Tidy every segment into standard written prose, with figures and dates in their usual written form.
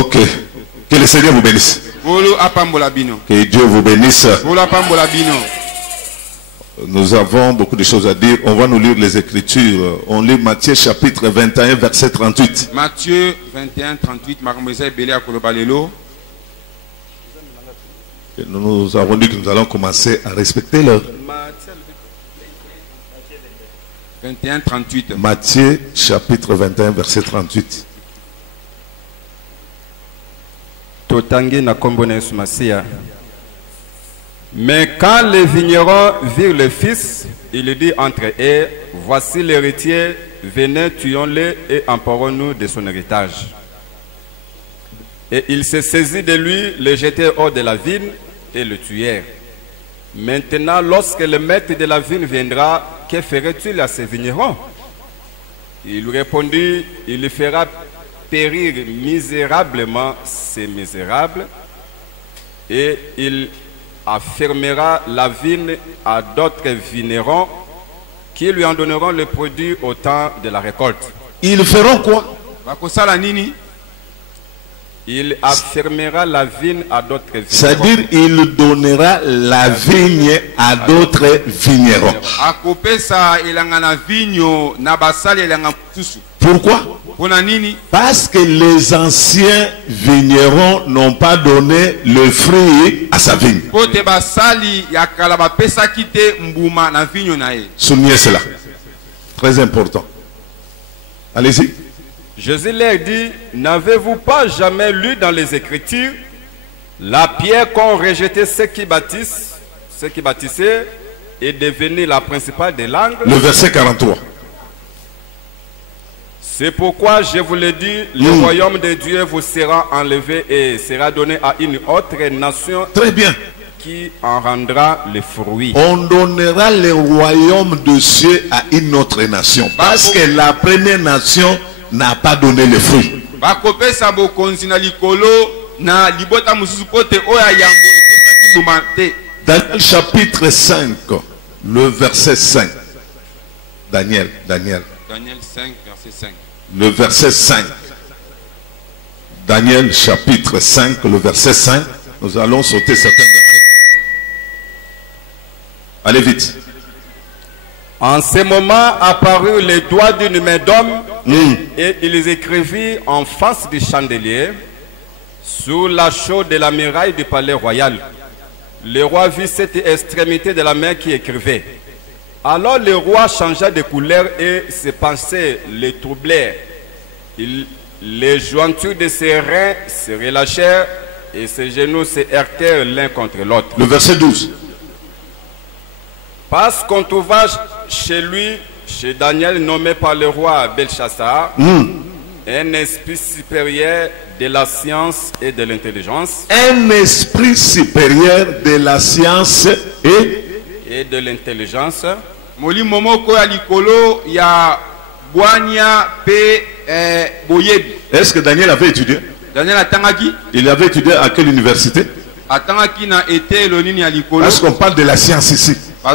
Ok. Que le Seigneur vous bénisse. Que Dieu vous bénisse. Nous avons beaucoup de choses à dire. On va nous lire les Écritures. On lit Matthieu chapitre 21, verset 38. Matthieu 21, 38. Nous avons dit que nous allons commencer à respecter l'heure. 21, 38. Matthieu chapitre 21, verset 38. Totangi na kombo na Yesu Masia. Mais quand les vignerons virent le fils, il dit entre eux, voici l'héritier, venez, tuons-le et emporons-nous de son héritage. Et il se saisit de lui, le jetait hors de la vigne et le tuèrent. Maintenant, lorsque le maître de la vigne viendra, que ferait-il à ces vignerons? Il lui répondit, il fera périr misérablement ces misérables et il affermera la vigne à d'autres vignerons qui lui en donneront le produit au temps de la récolte. Ils feront quoi? Il affermera la vigne à d'autres vignerons. C'est-à-dire, il donnera la vigne à d'autres vignerons. Pourquoi? Parce que les anciens vignerons n'ont pas donné le fruit à sa vigne. Soulignez cela. Très important. Allez-y. Jésus leur dit, n'avez-vous pas jamais lu dans les Écritures la pierre qu'ont rejeté ceux qui bâtissaient est devenue la principale des langues? Le verset 43. C'est pourquoi je vous le dis, le royaume de Dieu vous sera enlevé et sera donné à une autre nation. Très bien. Qui en rendra les fruits. On donnera le royaume de Dieu à une autre nation. Parce que la première nation n'a pas donné le fruit. Daniel chapitre 5, le verset 5. Daniel 5, verset 5. Le verset 5. Daniel chapitre 5, le verset 5. Nous allons sauter certains versets. Allez vite. En ce moment apparurent les doigts d'une main d'homme et ils écrivirent en face du chandelier sous la chaude de la muraille du palais royal. Le roi vit cette extrémité de la main qui écrivait. Alors le roi changea de couleur et ses pensées le troublèrent. Les jointures de ses reins se relâchèrent et ses genoux se heurtèrent l'un contre l'autre. Le verset 12. Parce qu'on trouva chez lui, chez Daniel, nommé par le roi Belchassar, un esprit supérieur de la science et de l'intelligence. Un esprit supérieur de la science et de l'intelligence. Est-ce que Daniel avait étudié? Il avait étudié à quelle université? Est-ce qu'on parle de la science ici? Il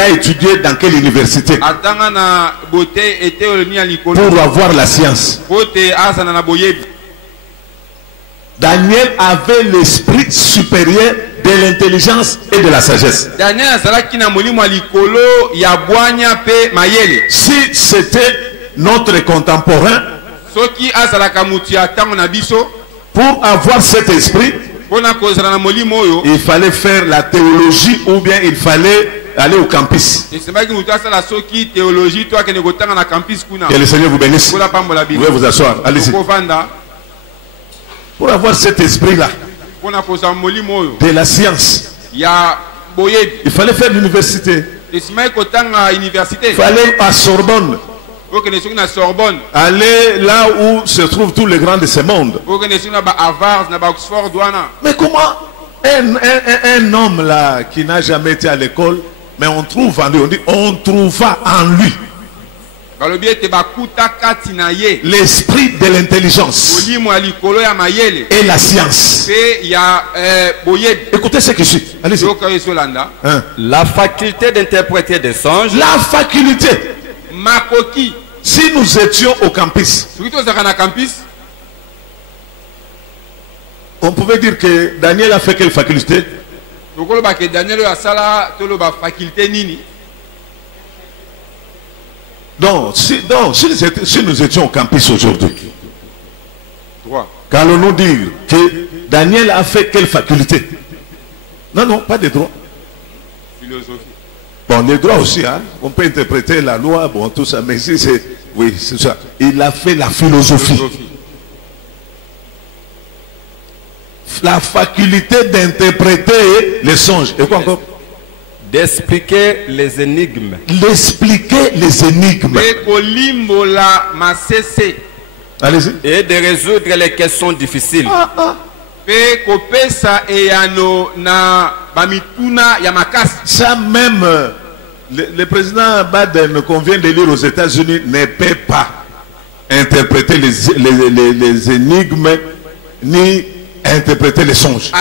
a étudié dans quelle université? Pour avoir la science. Daniel avait l'esprit supérieur de l'intelligence et de la sagesse. Si c'était notre contemporain, pour avoir cet esprit, il fallait faire la théologie ou bien il fallait aller au campus. Que le Seigneur vous bénisse. Vous pouvez vous asseoir. Allez-y. Pour avoir cet esprit-là de la science, il fallait faire l'université. Il fallait à Sorbonne. Aller là où se trouvent tous les grands de ce monde. Mais comment un homme là qui n'a jamais été à l'école, mais on trouve en lui, on dit on trouva en lui l'esprit de l'intelligence et la science. Écoutez ce qui suit. Allez-y. La faculté d'interpréter des songes. La faculté. Si nous étions au campus, On pouvait dire que Daniel a fait quelle faculté? Donc, si nous étions au campus aujourd'hui, qu'allons-nous dire que Daniel a fait quelle faculté? Non, non, pas de droit. Philosophie. Bon, les droits aussi, hein. On peut interpréter la loi, bon, tout ça, mais ici, c'est... Oui, c'est ça. Il a fait la philosophie. La faculté d'interpréter les songes. Et quoi encore? D'expliquer les énigmes. L'expliquer les énigmes. Allez-y. Et de résoudre les questions difficiles. Ça même, le président Biden qu'on vient de lire aux États-Unis ne peut pas interpréter les énigmes ni interpréter les songes.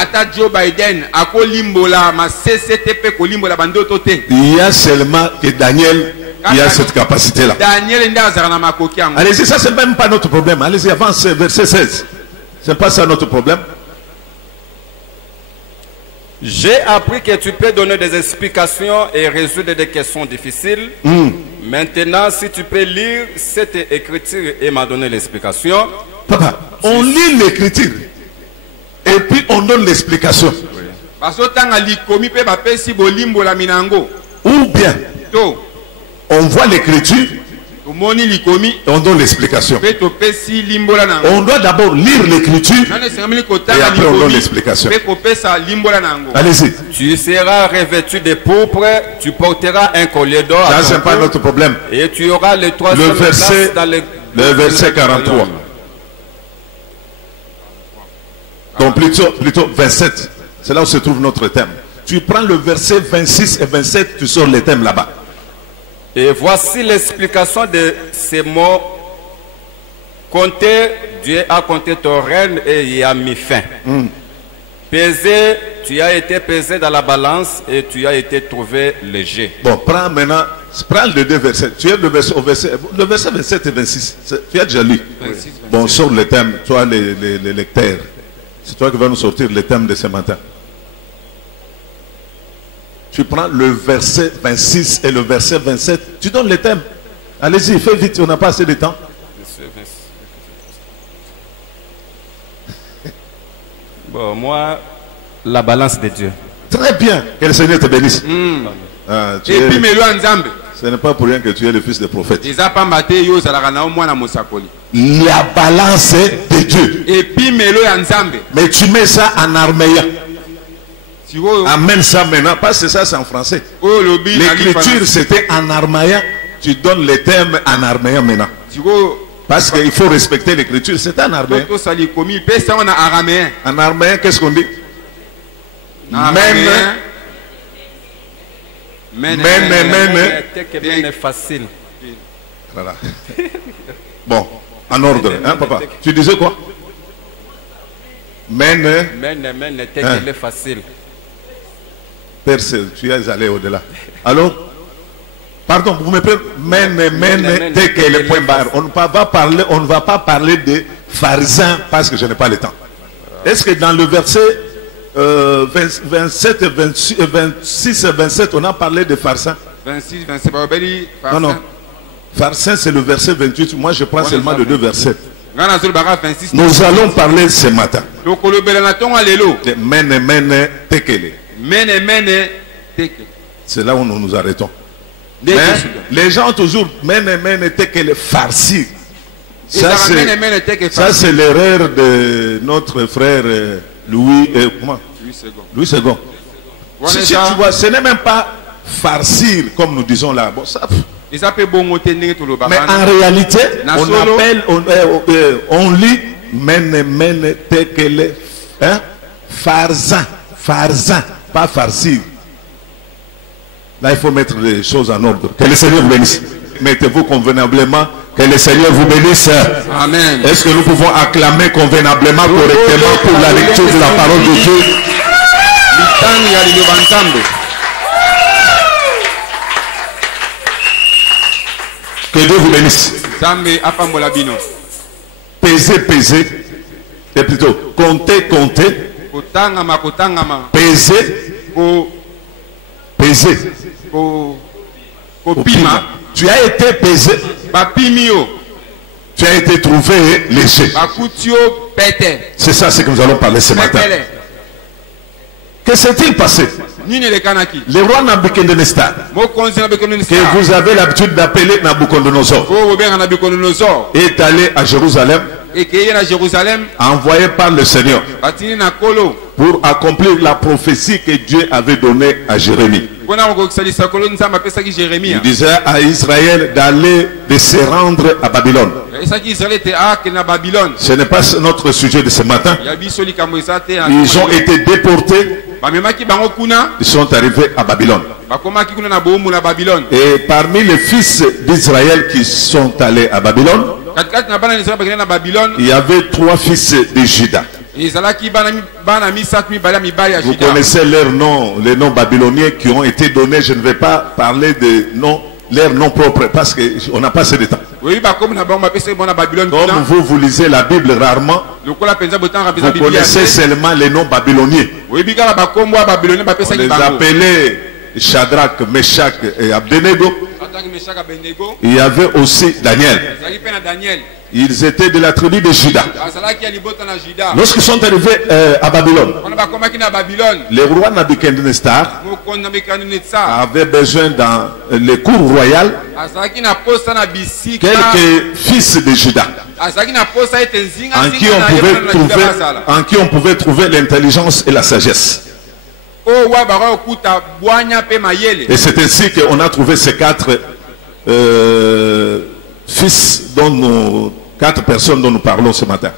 Il y a seulement que Daniel qui a cette capacité-là. Allez-y, ça c'est même pas notre problème. Allez-y, avance, verset 16. C'est pas ça notre problème. J'ai appris que tu peux donner des explications et résoudre des questions difficiles. Maintenant, si tu peux lire cette écriture et m'en donner l'explication. Papa, on lit l'écriture et puis on donne l'explication. Ou bien on voit l'écriture et on donne l'explication. On doit d'abord lire l'écriture et après on donne l'explication. Allez-y. Tu seras revêtu de pourpre, tu porteras un collier d'or. Ça, c'est pas notre problème. Et tu auras le troisième verset, dans le verset 43. Donc plutôt 27. C'est là où se trouve notre thème. Tu prends le verset 26 et 27, tu sors les thèmes là-bas. Et voici l'explication de ces mots. Comptez, Dieu a compté ton règne et il a mis fin. Pesé, tu as été pesé dans la balance et tu as été trouvé léger. Bon, prends maintenant, prends les deux versets. Tu as le verset 27 et 26. Tu as déjà lu. 26, bon, sors le thème, toi les lecteurs. C'est toi qui vas nous sortir le thème de ce matin. Tu prends le verset 26 et le verset 27. Tu donnes les thèmes. Allez-y, fais vite, on n'a pas assez de temps. Bon, moi, la balance de Dieu. Très bien. Que le Seigneur te bénisse. Ce n'est pas pour rien que tu es le fils des prophètes. La balance de Dieu. Mais tu mets ça en arméen. Amène ça maintenant, parce que ça c'est en français. L'écriture c'était en arméen. Tu donnes les thèmes en arméen maintenant. Parce qu'il faut respecter l'écriture, c'est en arméen. En arméen, qu'est-ce qu'on dit? C'est facile. Voilà. Bon, en ordre, hein papa? Tu disais quoi? C'est facile. Percé, tu es allé au-delà. Alors, pardon, vous me prenez dès que le point barre. On ne va pas parler de pharisiens parce que je n'ai pas le temps. Est-ce que dans le verset 27 et 26 et 27, on a parlé de pharisiens? 26, 27, non. Pharisiens, c'est le verset 28. Moi, je prends seulement les deux versets. Nous allons parler ce matin de mene tekele. C'est là où nous nous arrêtons. Mais les gens ont toujours mene tekele farci. Ça c'est l'erreur de notre frère Louis II. Si tu vois, ce n'est même pas farcir comme nous disons là. Bon, ça, mais en réalité, on lit mene tekele, hein? Farzan, pas farcir. Là, il faut mettre les choses en ordre. Que le Seigneur vous bénisse. Mettez-vous convenablement. Que le Seigneur vous bénisse. Amen. Est-ce que nous pouvons acclamer convenablement, correctement pour la lecture de la parole de Dieu? Que Dieu vous bénisse. Pesez. Et plutôt, compter, peser, peser. Tu as été pesé. Tu as été trouvé léger. C'est ça ce que nous allons parler ce matin. Que s'est-il passé? Le roi Nabucodonosor, que vous avez l'habitude d'appeler Nabucodonosor, est allé à Jérusalem, envoyé par le Seigneur pour accomplir la prophétie que Dieu avait donnée à Jérémie. Il disait à Israël d'aller, de se rendre à Babylone. Ce n'est pas notre sujet de ce matin. Ils ont été déportés. Ils sont arrivés à Babylone. Et parmi les fils d'Israël qui sont allés à Babylone, il y avait 3 fils de Juda. Vous connaissez leurs noms, les noms babyloniens qui ont été donnés. Je ne vais pas parler de noms, leurs noms propres parce qu'on n'a pas assez de temps. Comme vous lisez la Bible rarement, vous connaissez seulement les noms babyloniens. On les appelait Shadrach, Meshach et Abednego. Il y avait aussi Daniel. Ils étaient de la tribu de Juda. Lorsqu'ils sont arrivés à Babylone, le roi Nabucodonosor avait besoin dans les cours royales quelques fils de Juda en qui on pouvait trouver l'intelligence et la sagesse. Et c'est ainsi qu'on a trouvé ces 4 fils dont nous... 4 personnes dont nous parlons ce matin.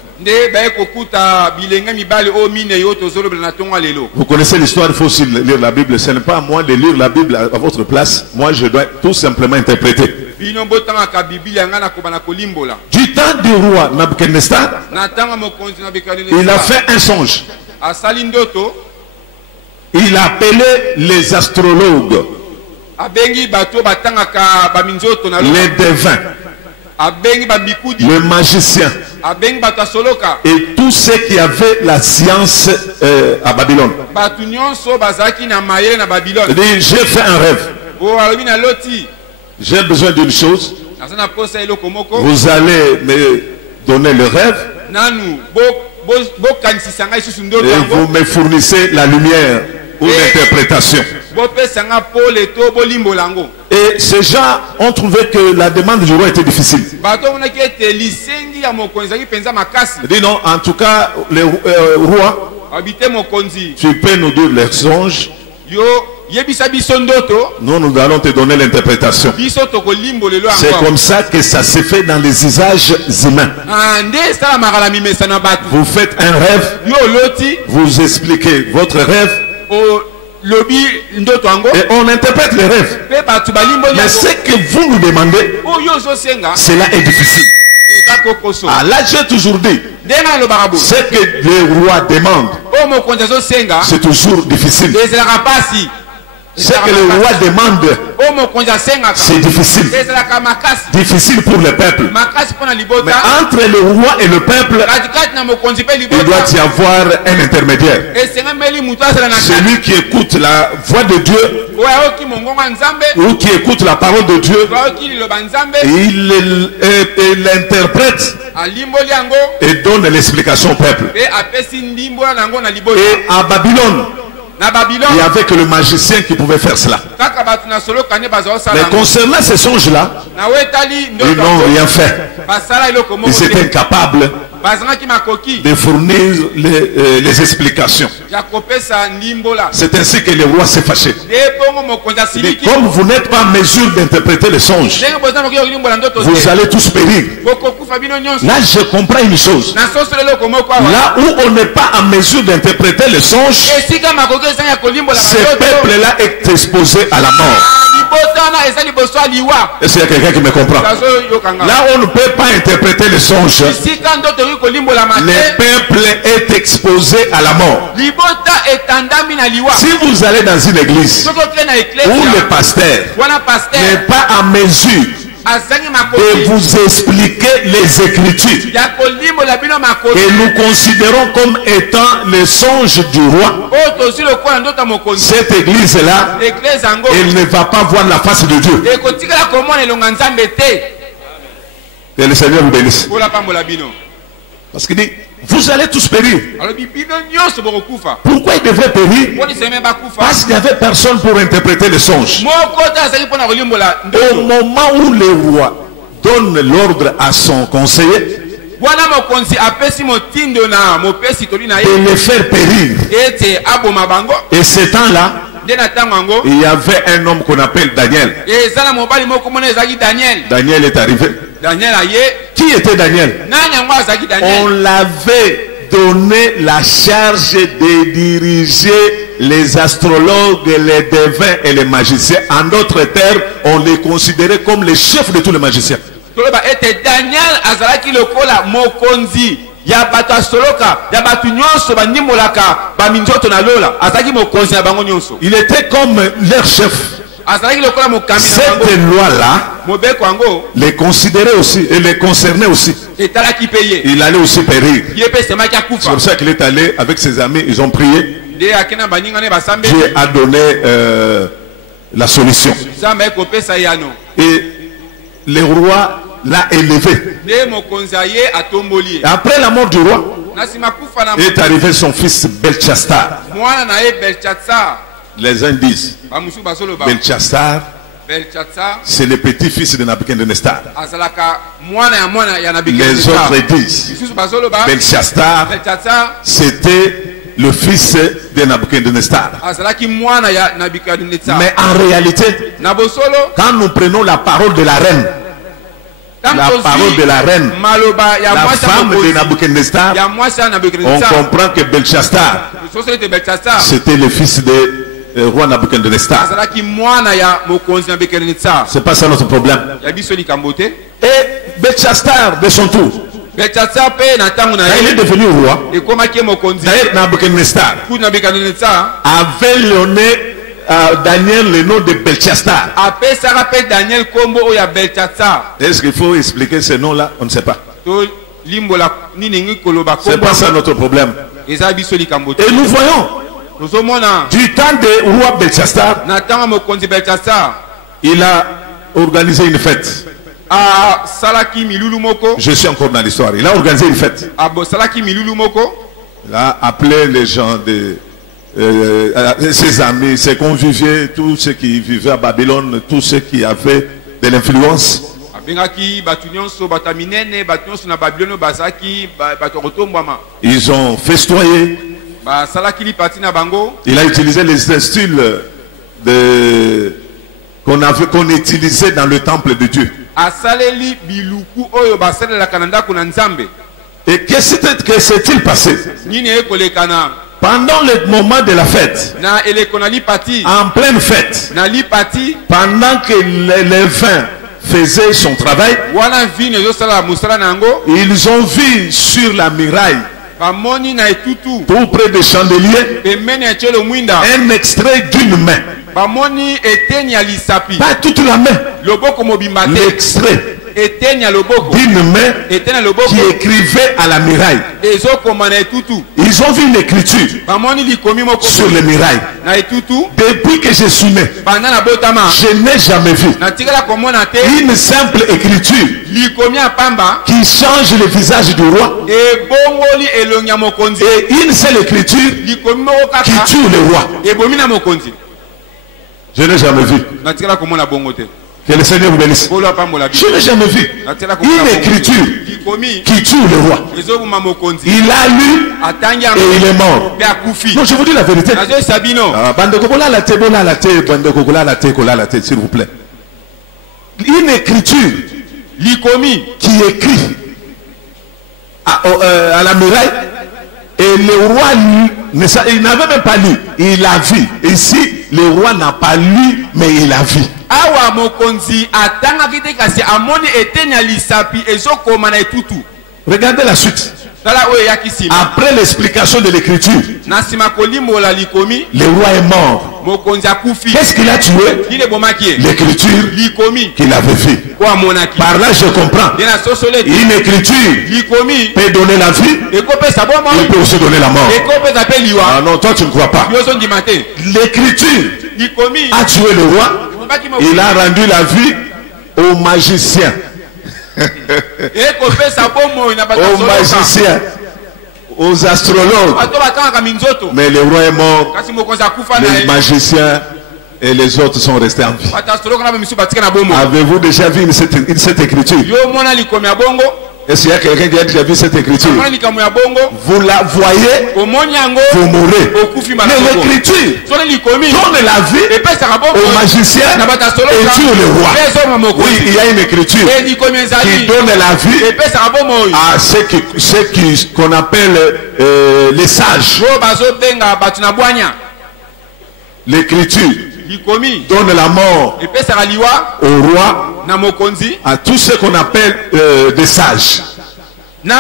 Vous connaissez l'histoire, il faut aussi lire la Bible. Ce n'est pas à moi de lire la Bible à votre place. Moi, je dois tout simplement interpréter. Du temps du roi Nabucodonosor, il a fait un songe. Il a appelé les astrologues, les devins, le magicien et tous ceux qui avaient la science à Babylone. Il dit, j'ai fait un rêve. J'ai besoin d'une chose. Vous allez me donner le rêve et vous me fournissez la lumière ou l'interprétation. Et ces gens ont trouvé que la demande du roi était difficile. Il dit non, en tout cas, le roi, tu peux nous dire les songes. Nous, nous allons te donner l'interprétation. C'est comme ça que ça se fait dans les usages humains. Vous faites un rêve, vous expliquez votre rêve, et on interprète les rêves. Mais ce que vous nous demandez, cela est difficile. Ah, là, j'ai toujours dit, ce que le roi demande, c'est toujours difficile. Ce que le roi demande, c'est difficile. Difficile pour le peuple. Mais entre le roi et le peuple, il doit y avoir un intermédiaire. Celui qui écoute la voix de Dieu ou qui écoute la parole de Dieu, il l'interprète et donne l'explication au peuple. Et à Babylone, il n'y avait que le magicien qui pouvait faire cela. Mais concernant ces songes-là, ils n'ont rien fait. Ils étaient incapables de fournir les explications. C'est ainsi que le roi s'est fâché. Et comme vous n'êtes pas en mesure d'interpréter les songes, vous allez tous périr. Là, je comprends une chose. Là où on n'est pas en mesure d'interpréter les songes, ce peuple-là est exposé à la mort. Est-ce qu'il y a quelqu'un qui me comprend? Là où on ne peut pas interpréter les songes, le peuple est exposé à la mort. Si vous allez dans une église où le pasteur n'est pas en mesure de vous expliquer les Écritures que nous considérons comme étant les songes du roi. Cette église-là, elle ne va pas voir la face de Dieu. Que le Seigneur vous bénisse. Parce qu'il dit, vous allez tous périr. Pourquoi ils devraient périr? Parce qu'il n'y avait personne pour interpréter les songes. Au moment où le roi donne l'ordre à son conseiller de les faire périr, et ce temps-là, il y avait un homme qu'on appelle Daniel. Daniel est arrivé. Qui était Daniel? On l'avait donné la charge de diriger les astrologues, les devins et les magiciens. En d'autres termes, on les considérait comme les chefs de tous les magiciens. Il était comme leur chef. Cette loi-là les considérait aussi et les concernait aussi. Il allait aussi périr. C'est pour ça qu'il est allé avec ses amis, ils ont prié. Dieu a donné la solution. Et le roi l'a élevé. Après la mort du roi, est arrivé son fils Belchassar. Les uns disent Belchassar, c'est le petit-fils de Nabucodonosor. Les autres disent Belchassar, c'était le fils de Nabucodonosor. Mais en réalité, quand nous prenons la parole de la reine, la parole de la reine, la femme de Nabucodonosor, on comprend que Belchassar, c'était le fils de roi Nabucodonosor. C'est pas ça notre problème. Et Belchassar, de son tour, il est devenu roi. D'ailleurs, Nabucodonosor avait donné à Daniel le nom de Belchassar. Est-ce qu'il faut expliquer ce nom-là? On ne sait pas. C'est pas ça notre problème. Et nous voyons du temps de roi Belchassar, il a organisé une fête. Je suis encore dans l'histoire. Il a organisé une fête. Il a appelé les gens de ses amis, ses conviviers, tous ceux qui vivaient à Babylone, tous ceux qui avaient de l'influence. Ils ont festoyé. Il a utilisé les styles qu'on utilisait dans le temple de Dieu. Et que s'est-il passé? Pendant le moment de la fête, en pleine fête, pendant que les vins faisaient son travail, ils ont vu sur la muraille, tout près des chandeliers, un extrait d'une main. Pas toute la main. L'extrait d'une main qui écrivait à la muraille. Ils ont vu l'écriture sur les murailles. Depuis que je suis né, je n'ai jamais vu une simple écriture qui change le visage du roi et une seule écriture qui tue le roi. Je n'ai jamais vu. Que le Seigneur vous bénisse. Je n'ai jamais vu une écriture qui tue le roi. Il a lu et il est mort. Non, je vous dis la vérité. S'il vous plaît. Une écriture qui écrit à la muraille. Et le roi, il n'avait même pas lu. Il a vu. Ici, le roi n'a pas lu, mais il a vu. Regardez la suite. Après l'explication de l'écriture, le roi est mort. Qu'est-ce qu'il a tué? L'écriture qu'il avait fait. Par là, je comprends. Une écriture peut donner la vie, il peut aussi donner la mort. Ah non, toi tu ne crois pas. L'écriture a tué le roi, il a rendu la vie aux magiciens. Aux magiciens, aux astrologues. Mais le roi est mort, les magiciens et les autres sont restés en vie. Avez-vous déjà vu cette écriture? Est-ce qu'il y a quelqu'un qui a déjà vu cette écriture? Vous la voyez, vous mourrez. Mais l'écriture donne la vie aux magiciens et tue le roi. Oui, il y a une écriture qui donne la vie à ceux qu'on appelle les sages. L'écriture donne la mort au roi, à tous ceux qu'on appelle des sages. Mais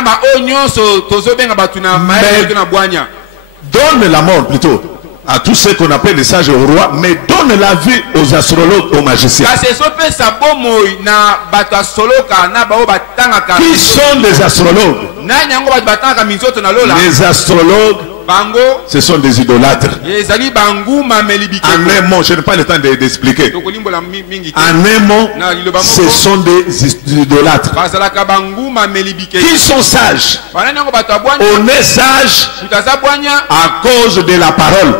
donne la mort plutôt à tous ceux qu'on appelle des sages au roi, mais donne la vie aux astrologues, aux magiciens. Qui sont les astrologues? Les astrologues, ce sont des idolâtres. En un mot, je n'ai pas le temps d'expliquer. En un mot, ce sont des idolâtres. Qui sont sages? On est sage à cause de la parole.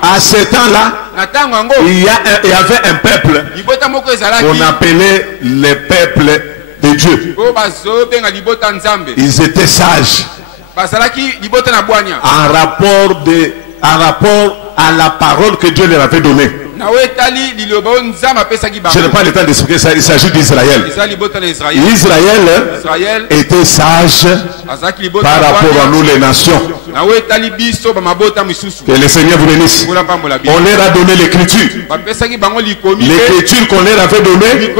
À ce temps-là, il y avait un peuple qu'on appelait le peuple de Dieu. Ils étaient sages. En rapport à la parole que Dieu leur avait donnée. Je n'ai pas le temps d'expliquer ça. Il s'agit d'Israël. Israël était sage par rapport à nous les nations. Que le Seigneur vous bénisse. On leur a donné l'écriture. L'écriture qu'on leur avait donnée,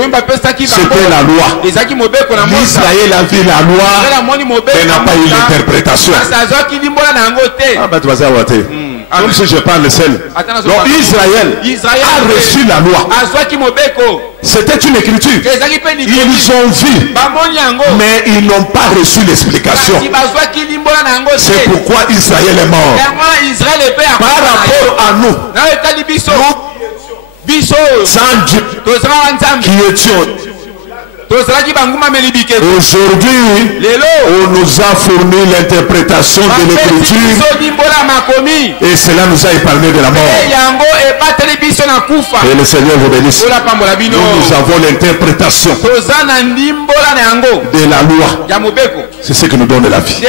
c'était la loi. L'Israël a vu la loi, mais n'a pas eu l'interprétation. Ah bah tu vas savoir. Comme si je parle seul. Donc Israël a reçu la loi. C'était une écriture. Ils ont vu, mais ils n'ont pas reçu l'explication. C'est pourquoi Israël est mort. Par rapport à nous, sans Dieu, qui étions. Aujourd'hui, on nous a fourni l'interprétation de l'écriture et cela nous a épargné de la mort. Et le Seigneur vous bénisse. Nous avons l'interprétation de la loi. C'est ce qui nous donne la vie. Et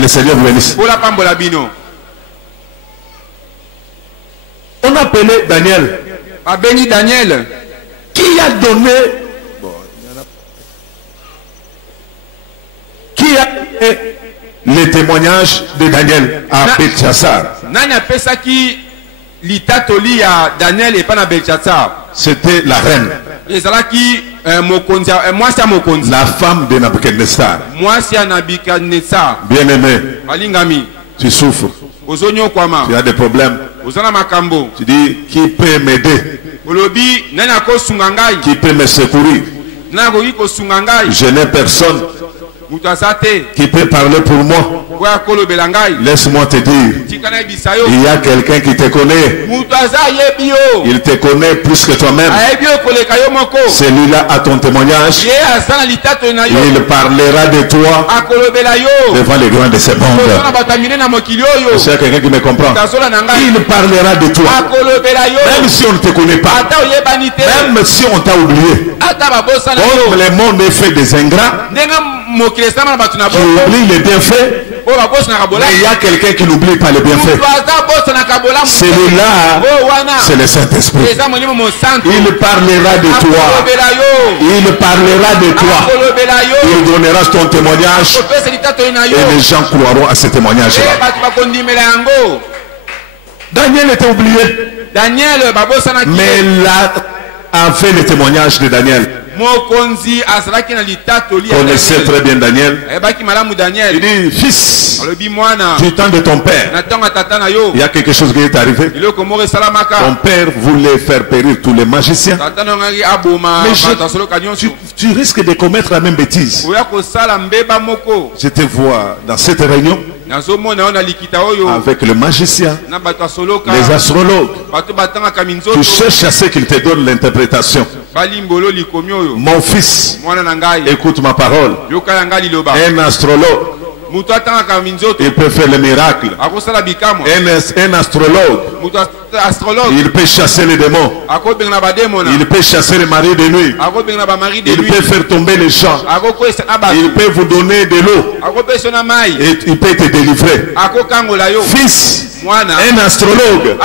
le Seigneur vous bénisse. On appelait Daniel. Qui a donné les témoignages de Daniel à Belchassar? C'était la reine, la femme de Nabucodonosor. Bien aimé, tu souffres, tu as des problèmes, tu dis qui peut m'aider, qui peut me secourir? Je n'ai personne qui peut parler pour moi. Laisse-moi te dire, il y a quelqu'un qui te connaît. Il te connaît plus que toi-même. Celui-là a ton témoignage. Il parlera de toi devant les grands de ce monde. Est-ce qu'il y a quelqu'un qui me comprend? Il parlera de toi. Même si on ne te connaît pas, même si on t'a oublié. Comme le monde est fait des ingrats, qui oublie les bienfaits, mais il y a quelqu'un qui n'oublie pas les bienfaits. Celui-là, c'est le Saint-Esprit. Il parlera de toi. Il parlera de toi. Il donnera ton témoignage. Et les gens croiront à ce témoignage-là. Daniel était oublié. Mais là a fait le témoignage de Daniel. connaissait très bien Daniel. Il dit, fils, du temps de ton père, il y a quelque chose qui est arrivé. Ton père voulait faire périr tous les magiciens. Mais tu risques de commettre la même bêtise. Je te vois dans cette réunion avec le magicien, les astrologues. Tu cherches à ce qu'ils te donnent l'interprétation. Mon fils, écoute ma parole. Un astrologue, il peut faire le miracle. Un astrologue, il peut chasser les démons. Il peut chasser les maris de nuit. Il peut faire tomber les champs. Il peut vous donner de l'eau. Et il peut te délivrer. Fils, un astrologue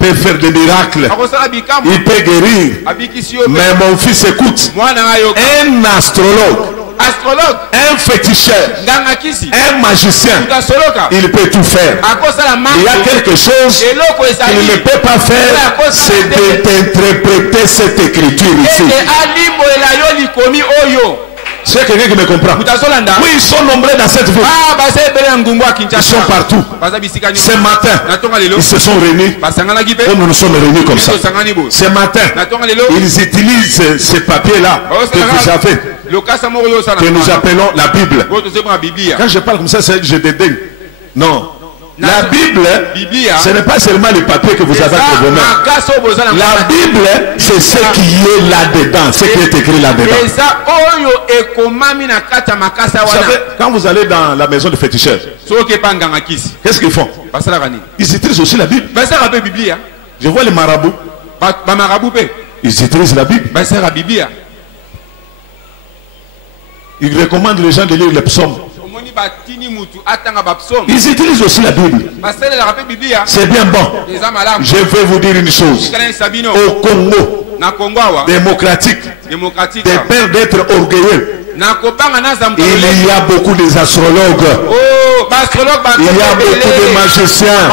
peut faire des miracles. Il peut guérir. Mais mon fils, écoute. Un astrologue, un féticheur, un magicien, il peut tout faire. Il y a quelque chose qu'il ne peut pas faire, c'est d'interpréter cette écriture ici. C'est quelqu'un qui me comprend. Oui, ils sont nombreux dans cette ville. Ils sont partout. Ce matin, ils se sont réunis. Comme nous nous sommes réunis comme ça. Ce matin, ils utilisent ces papiers-là que vous avez, que nous appelons la Bible. Quand je parle comme ça, c'est que je dédaigne. Non. La Bible, ce n'est pas seulement les papiers que vous avez entre vos mains. La Bible, c'est ce qui est là-dedans, ce qui est écrit là-dedans. Vous savez, quand vous allez dans la maison de féticheurs, qu'est-ce qu'ils font? Ils utilisent aussi la Bible. Je vois les marabouts. Ils utilisent la Bible. Ils recommandent les gens de lire les psaumes. Ils utilisent aussi la Bible. C'est bien bon. Je vais vous dire une chose. Au Congo démocratique, des pères d'être orgueilleux, il y a beaucoup d'astrologues. Il y a beaucoup de magiciens.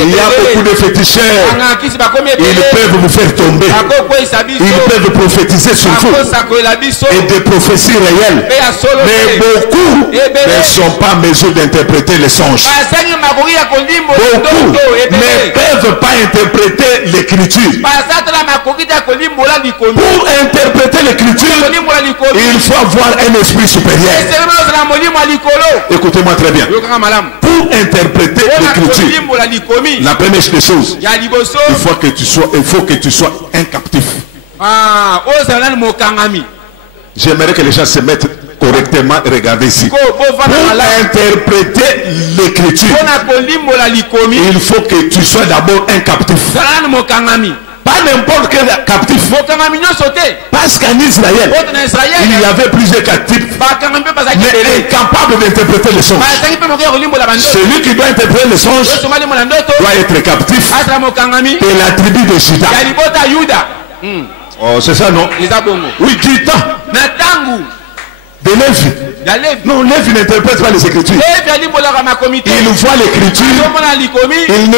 Il y a beaucoup de féticheurs. Ils peuvent vous faire tomber. Ils peuvent prophétiser sur vous. Et des prophéties réelles. Mais beaucoup ne sont pas en mesure d'interpréter les songes. Beaucoup ne peuvent pas interpréter l'écriture. Pour interpréter l'écriture, il faut avoir un esprit supérieur. Écoutez-moi très bien. Pour interpréter l'écriture, la première des choses, il faut que tu sois un captif. J'aimerais que les gens se mettent correctement et regardez ici. Pour interpréter l'écriture, il faut que tu sois d'abord un captif. Pas n'importe quel captif. Parce qu'en Israël, il y avait plusieurs captifs, mais incapables d'interpréter les songes. Celui qui doit interpréter les songes doit être captif de la tribu de Juda. Oh, c'est ça, non? Oui, du temps de Lévi. Non, Lévi n'interprète pas les Écritures. Il voit l'Écriture. Il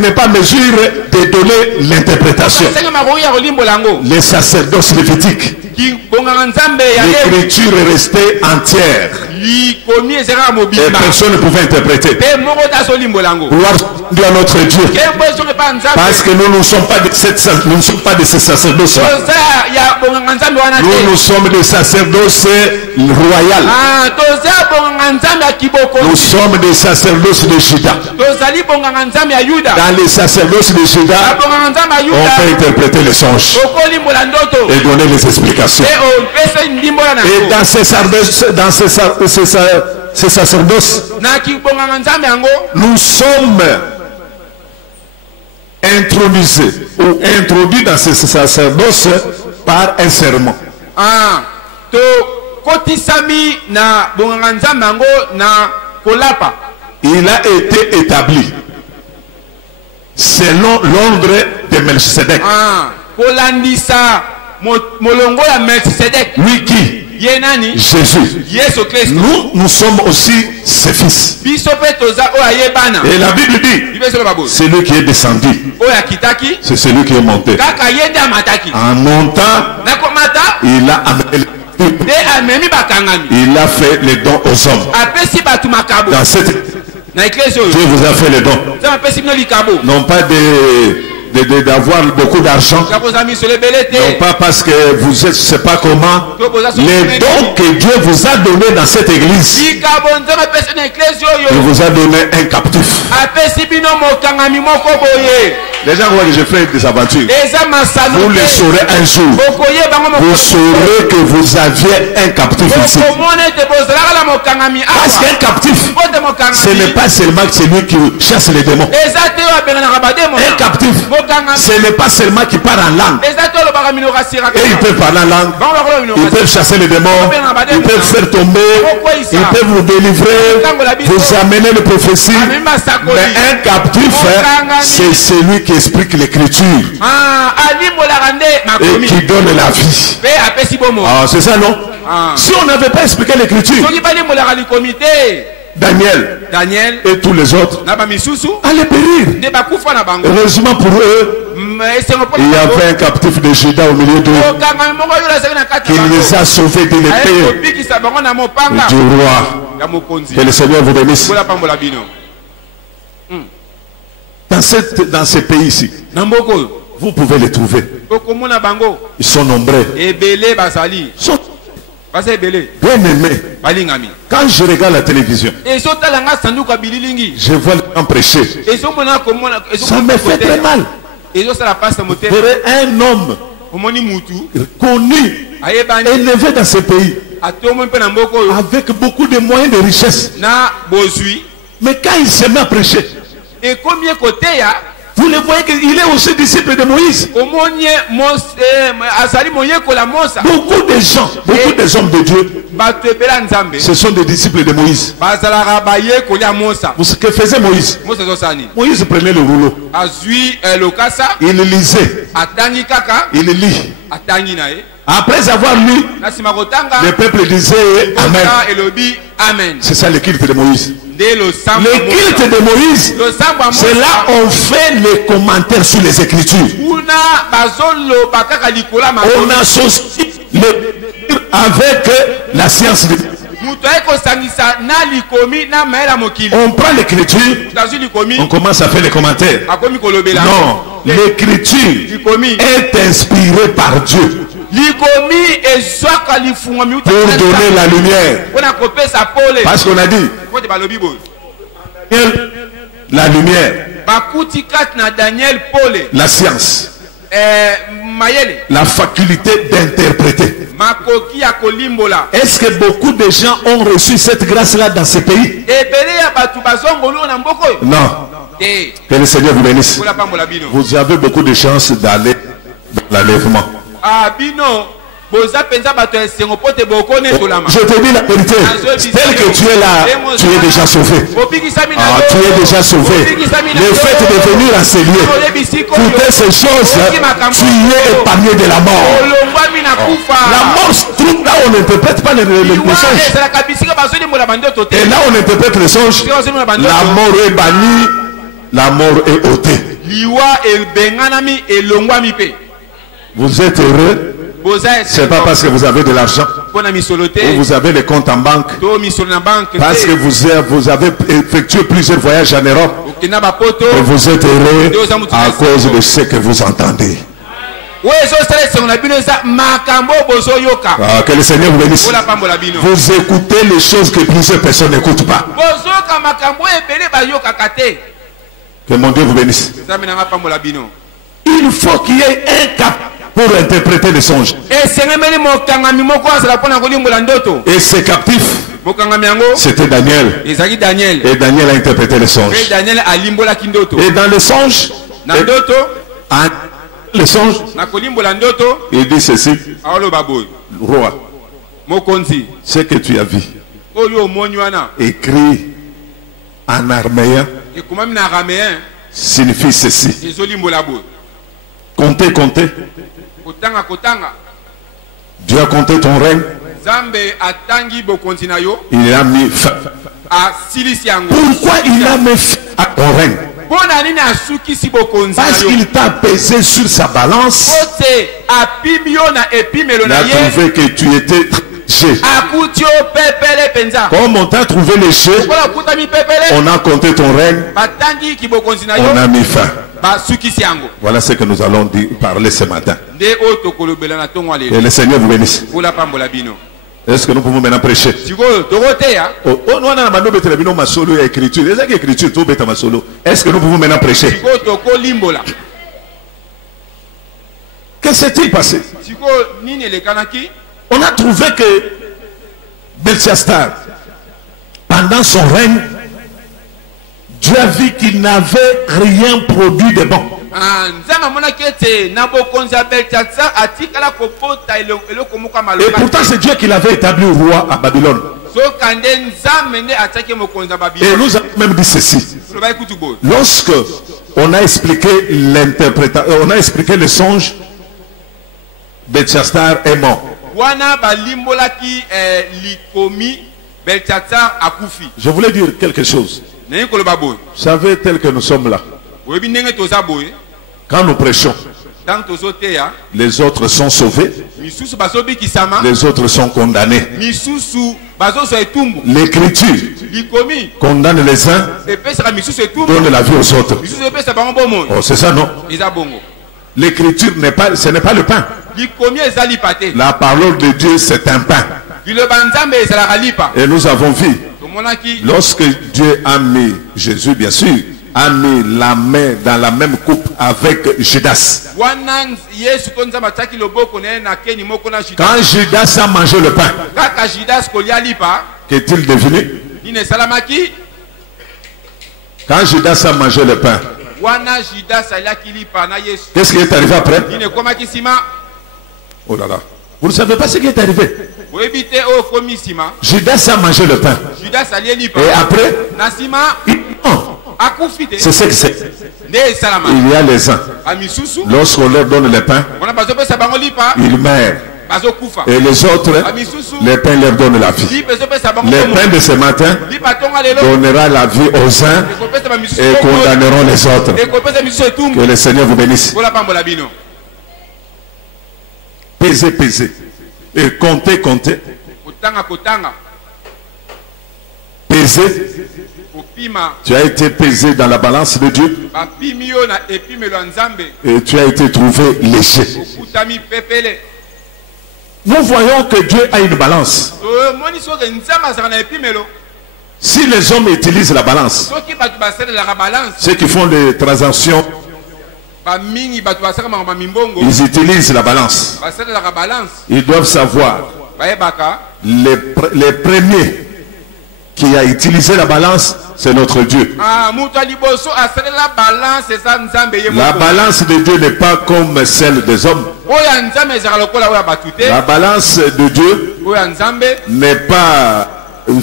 n'est pas en mesure de donner l'interprétation. Les sacerdoces lévitiques, l'Écriture est restée entière. Et personne ne pouvait interpréter. Gloire à notre Dieu. Parce que nous ne sommes pas de ces sacerdoces. Nous sommes des sacerdoces royaux. Nous sommes des sacerdoces de Juda. Dans les sacerdoces de Juda, on peut interpréter les songes et donner les explications. Et dans ces sacerdoces, nous sommes introduits dans ces sacerdoces par un serment. Il a été établi selon l'ordre de Melchisedec. Oui, qui? Jésus. Nous sommes aussi ses fils. Et la Bible dit, c'est lui qui est descendu, c'est celui qui est monté. En montant, il a amené il a fait les dons aux hommes. Dans cette Dieu vous a fait les dons. Non pas d'avoir beaucoup d'argent, non pas parce que vous êtes, je ne sais pas comment, les dons que Dieu vous a donnés dans cette église. Il vous a donné un captif. Les gens voient que je fais des aventures. Vous le saurez un jour. Vous saurez que vous aviez un captif ici. Parce qu'un captif, ce n'est pas seulement celui qui chasse les démons. Un captif, ce n'est pas seulement qui parle en langue. Et ils peuvent parler en langue, ils peuvent chasser les démons, ils peuvent faire tomber, ils peuvent vous délivrer, vous amener les prophéties. Mais un captif, c'est celui qui explique l'écriture et qui donne la vie. Ah, c'est ça, non? Si on n'avait pas expliqué l'écriture, Daniel et tous les autres allaient périr. Heureusement pour eux, il y avait un captif de Juda au milieu d'eux qui les a sauvés de l'épée du roi. Que le Seigneur vous bénisse. Dans ces pays ici, vous pouvez les trouver. Ils sont nombreux. Bien aimé, quand je regarde la télévision, je vois les gens prêcher. Ça me fait très mal. Un homme connu, élevé dans ce pays, avec beaucoup de moyens de richesse. Mais quand il se met à prêcher, vous le voyez qu'il est aussi disciple de Moïse. Beaucoup de gens, beaucoup des hommes de Dieu, ce sont des disciples de Moïse. Ce que faisait Moïse, Moïse prenait le rouleau, il lisait, il lit. Après avoir lu, le peuple disait Amen. C'est ça le culte de Moïse. Le culte de Moïse, c'est là on fait les commentaires sur les Écritures. On associe avec la science de Dieu. On prend l'écriture, on commence à faire les commentaires. Non, l'écriture est inspirée par Dieu pour donner la lumière. Parce qu'on a dit la lumière, la science, la faculté d'interpréter. Est-ce que beaucoup de gens ont reçu cette grâce-là dans ces pays? Non. Que le Seigneur vous bénisse. Vous avez beaucoup de chances d'aller dans l'enlèvement. Je te dis la vérité, tel que tu es là, tu es déjà sauvé. Tu es déjà sauvé. Le fait de venir à ces lieux, toutes ces choses, tu es épargné de la mort. La mort se trouve là où on n'interprète pas les songes. Et là où on interprète les songes, la mort est bannie, la mort est ôtée. Vous êtes heureux. C'est pas parce que vous avez de l'argent ou vous avez les comptes en banque, parce que vous avez effectué plusieurs voyages en Europe, et vous êtes heureux à cause de ce que vous entendez. Que le Seigneur vous bénisse. Vous écoutez les choses que plusieurs personnes n'écoutent pas. Que mon Dieu vous bénisse. Il faut qu'il y ait un cap pour interpréter les songes. Et ce captif, c'était Daniel. Et Daniel a interprété les songes. Et dans les songes, il dit ceci: roi, ce que tu as vu, écrit en araméen, signifie ceci. Comptez. Dieu a compté ton règne Il a mis fin. Pourquoi il a mis fin à ton règne? Parce qu'il t'a pesé sur sa balance. Il a trouvé que tu étais léger. Comme on t'a trouvé léger, on a compté ton règne, on a mis fin. Voilà ce que nous allons parler ce matin. Et le Seigneur vous bénisse. Est-ce que nous pouvons maintenant prêcher? Est-ce que nous pouvons maintenant prêcher? Qu'est-ce qui s'est-il passé? On a trouvé que Belchazar, pendant son règne, Dieu a vu qu'il n'avait rien produit de bon. Et pourtant c'est Dieu qui l'avait établi au roi à Babylone. Et nous avons même dit ceci. Lorsque on a expliqué l'interprétation, on a expliqué le songe, Belchazar est mort. Je voulais dire quelque chose. Vous savez, tel que nous sommes là, quand nous prêchons, les autres sont sauvés, les autres sont condamnés. L'écriture condamne les uns, donne la vie aux autres. Oh, c'est ça, non? L'écriture n'est pas, ce n'est pas le pain. La parole de Dieu, c'est un pain. Et nous avons vu, lorsque Dieu a mis, Jésus bien sûr, a mis la main dans la même coupe avec Judas. Quand Judas a mangé le pain, qu'est-il devenu? Quand Judas a mangé le pain, qu'est-ce qui est arrivé après? Oh là là. Vous ne savez pas ce qui est arrivé. Judas a mangé le pain. Et après, c'est ce que c'est. Il y a les uns. Lorsqu'on leur donne le pain, ils meurent. Et les autres, le pain leur donne la vie. Le pain de ce matin donnera la vie aux uns et condamneront les autres. Que le Seigneur vous bénisse. Pesez, pesez. Et comptez, comptez. Pesez. Tu as été pesé dans la balance de Dieu. Et tu as été trouvé léger. Nous voyons que Dieu a une balance. Si les hommes utilisent la balance, ceux qui font les transactions, ils utilisent la balance. Ils doivent savoir les premiers qui a utilisé la balance, c'est notre Dieu. La balance de Dieu n'est pas comme celle des hommes. La balance de Dieu n'est pas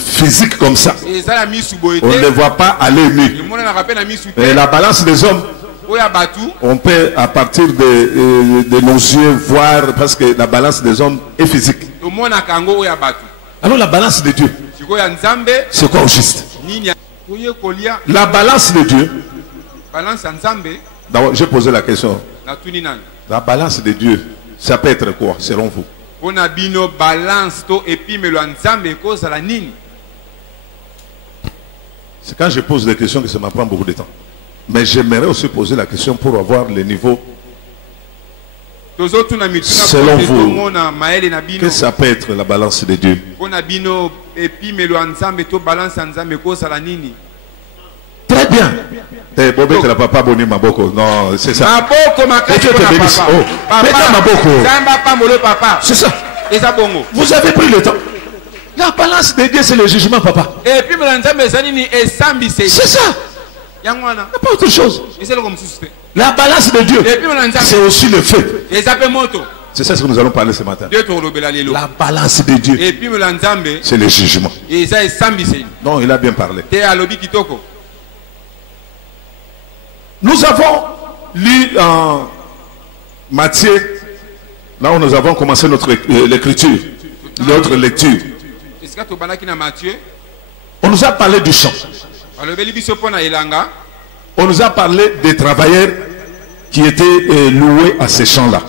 physique comme ça. On ne voit pas à l'œil nu. Mais la balance des hommes, on peut à partir de nos yeux voir, parce que la balance des hommes est physique. Alors la balance de Dieu, c'est quoi au juste? La balance de Dieu. D'abord, j'ai posé la question. La balance de Dieu, ça peut être quoi selon vous? C'est quand je pose des questions que ça m'apprend beaucoup de temps. Mais j'aimerais aussi poser la question pour avoir le niveau. Selon vous, qu'est-ce que ça peut être la balance de Dieu? Très bien. Bobé, tu n'as pas abonné Maboko. Non, c'est ça. Que Dieu te bénisse. C'est ça. Vous avez pris le temps. La balance de Dieu, c'est le jugement, papa. C'est ça. Il n'y a pas autre chose. La balance de Dieu, c'est aussi le feu. C'est ça ce que nous allons parler ce matin. La balance de Dieu, c'est le jugement. Non, il a bien parlé. Nous avons lu en Matthieu, là où nous avons commencé notre l'écriture. l'autre lecture. On nous a parlé du champ. On nous a parlé des travailleurs qui étaient loués à ces champs-là.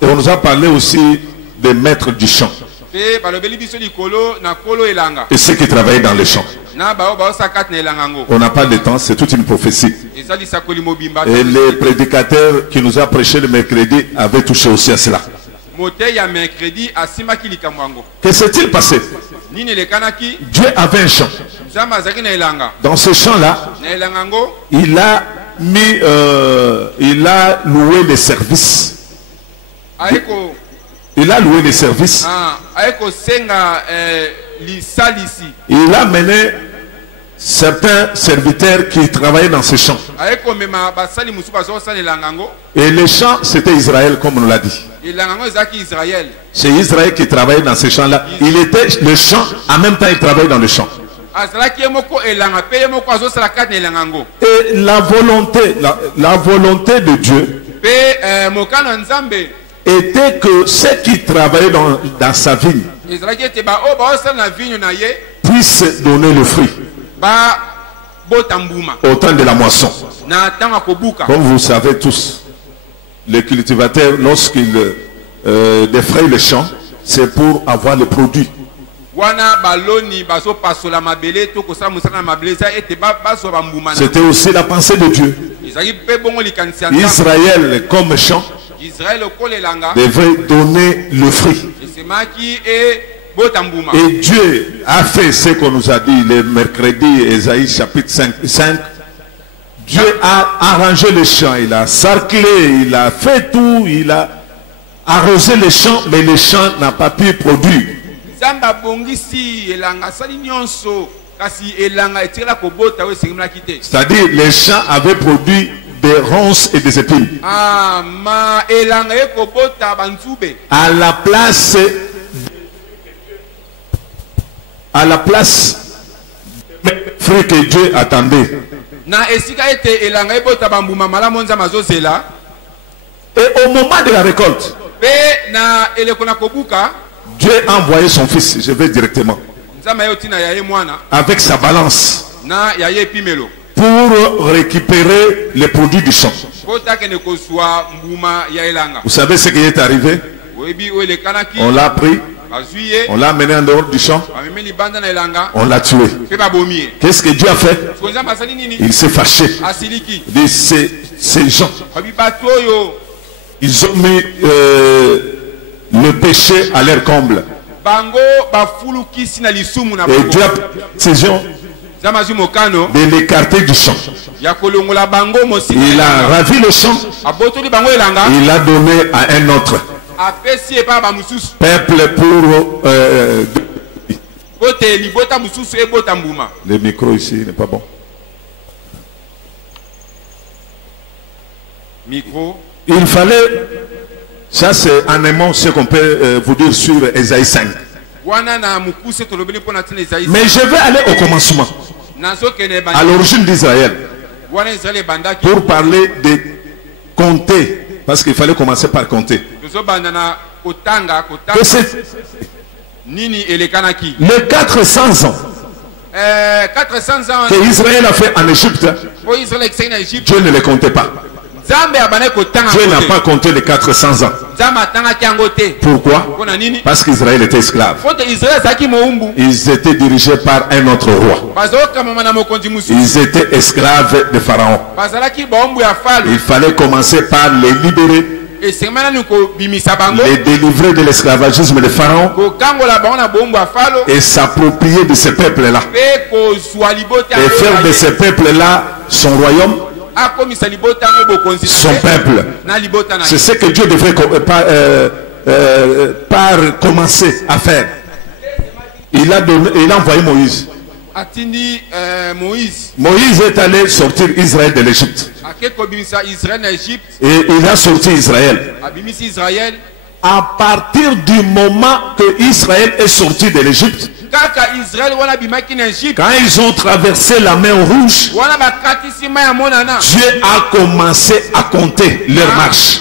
Et on nous a parlé aussi des maîtres du champ. Et ceux qui travaillaient dans les champs. On n'a pas de temps, c'est toute une prophétie. Et les prédicateurs qui nous ont prêché le mercredi avaient touché aussi à cela. Que s'est-il passé? Dieu avait un champ. Dans ce champ-là, il a loué les services. Il a loué les services. Il a mené certains serviteurs qui travaillaient dans ce champ. Et le champ, c'était Israël, comme on l'a dit. C'est Israël qui travaillait dans ce champ-là. Il était le champ, en même temps il travaillait dans le champ. Et la volonté de Dieu était que ceux qui travaillaient dans sa vigne puissent donner le fruit au temps de la moisson. Comme vous savez tous, les cultivateurs, lorsqu'ils défrayent le champ, c'est pour avoir le produit. C'était aussi la pensée de Dieu. Israël, comme champ, devait donner le fruit. Et Dieu a fait ce qu'on nous a dit le mercredi, Ésaïe chapitre 5. Dieu a arrangé les champs, il a sarclé, il a fait tout, il a arrosé les champs, mais les champs n'ont pas pu produire. C'est-à-dire les champs avaient produit des ronces et des épines. À la place des fruits que Dieu attendait. Et au moment de la récolte, Dieu a envoyé son fils, je vais directement, avec sa balance, pour récupérer les produits du champ. Vous savez ce qui est arrivé? On l'a pris, on l'a amené en dehors du champ, on l'a tué. Qu'est-ce que Dieu a fait? Il s'est fâché. Il dit, ces gens, ils ont mis le péché à leur comble. Et Dieu a pris la décision de l'écarter du champ. Il a ravi le champ. Il a donné à un autre peuple pour le micro ici n'est pas bon. Il fallait, ça c'est en aimant ce qu'on peut vous dire sur Ésaïe 5. Mais je vais aller au commencement, à l'origine d'Israël, pour parler de compter, parce qu'il fallait commencer par compter. Les 400 ans que Israël a fait en Égypte, Dieu ne les comptait pas. Dieu n'a pas compté les 400 ans. Pourquoi? Parce qu'Israël était esclave. Ils étaient dirigés par un autre roi. Ils étaient esclaves de Pharaon. Il fallait commencer par les libérer, les délivrer de l'esclavagisme de Pharaon et s'approprier de ce peuple-là et faire de ce peuple-là son royaume, son peuple. C'est ce que Dieu devrait commencer à faire. Il a envoyé Moïse. Moïse est allé sortir Israël de l'Égypte. Et il a sorti Israël. À partir du moment que Israël est sorti de l'Égypte, quand ils ont traversé la mer Rouge, Dieu a commencé à compter leur marche.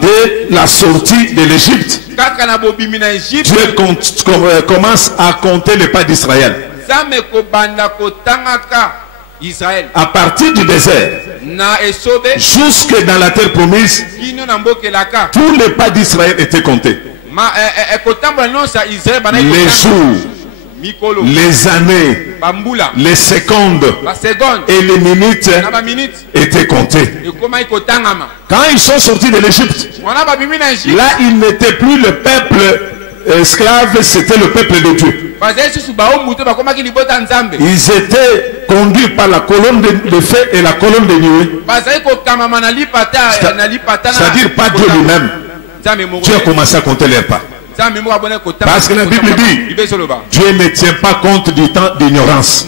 Dès la sortie de l'Égypte, Dieu commence à compter les pas d'Israël. À partir du désert jusque dans la terre promise, tous les pas d'Israël étaient comptés. Les jours, les années, les secondes et les minutes étaient comptés. Quand ils sont sortis de l'Égypte, là ils n'étaient plus le peuple esclave, c'était le peuple de Dieu. Ils étaient conduits par la colonne de feu et la colonne de nuée. C'est-à-dire pas Dieu lui-même. Dieu a commencé à compter les pas. Parce que la Bible dit, Dieu ne tient pas compte du temps d'ignorance.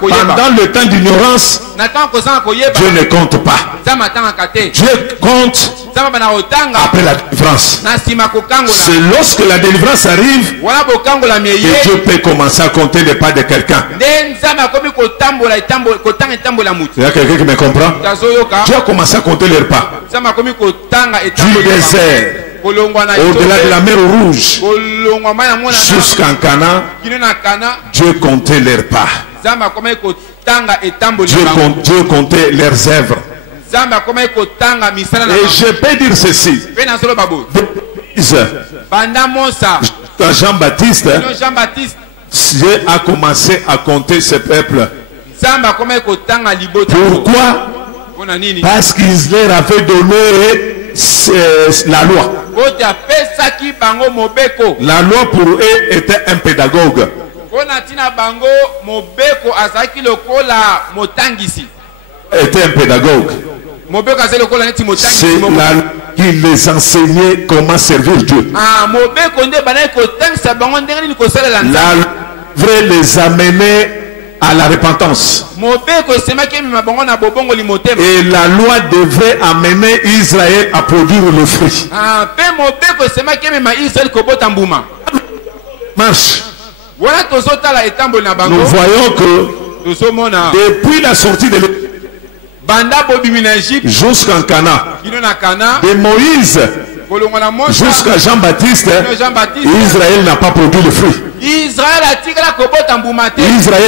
Pendant le temps d'ignorance, Dieu ne compte pas. Dieu compte après la délivrance. C'est lorsque la délivrance arrive que Dieu peut commencer à compter les pas de quelqu'un. Il y a quelqu'un qui me comprend? Dieu a commencé à compter les pas. Du désert, au-delà de la mer Rouge, jusqu'en Cana, Dieu comptait leurs pas. Dieu comptait leurs œuvres. Et je peux dire ceci. Jean-Baptiste, Dieu a commencé à compter ce peuple. Pourquoi? Parce qu'il leur avait donné la loi. La loi pour eux était un pédagogue. Était un pédagogue. C'est la loi qui les enseignait comment servir Dieu. La loi devrait les amener à la repentance. Et la loi devait amener Israël à produire le fruit. Marche. Nous voyons que depuis la sortie de l'Égypte jusqu'en Cana, de Moïse jusqu'à Jean-Baptiste, Israël n'a pas produit le fruit. Israël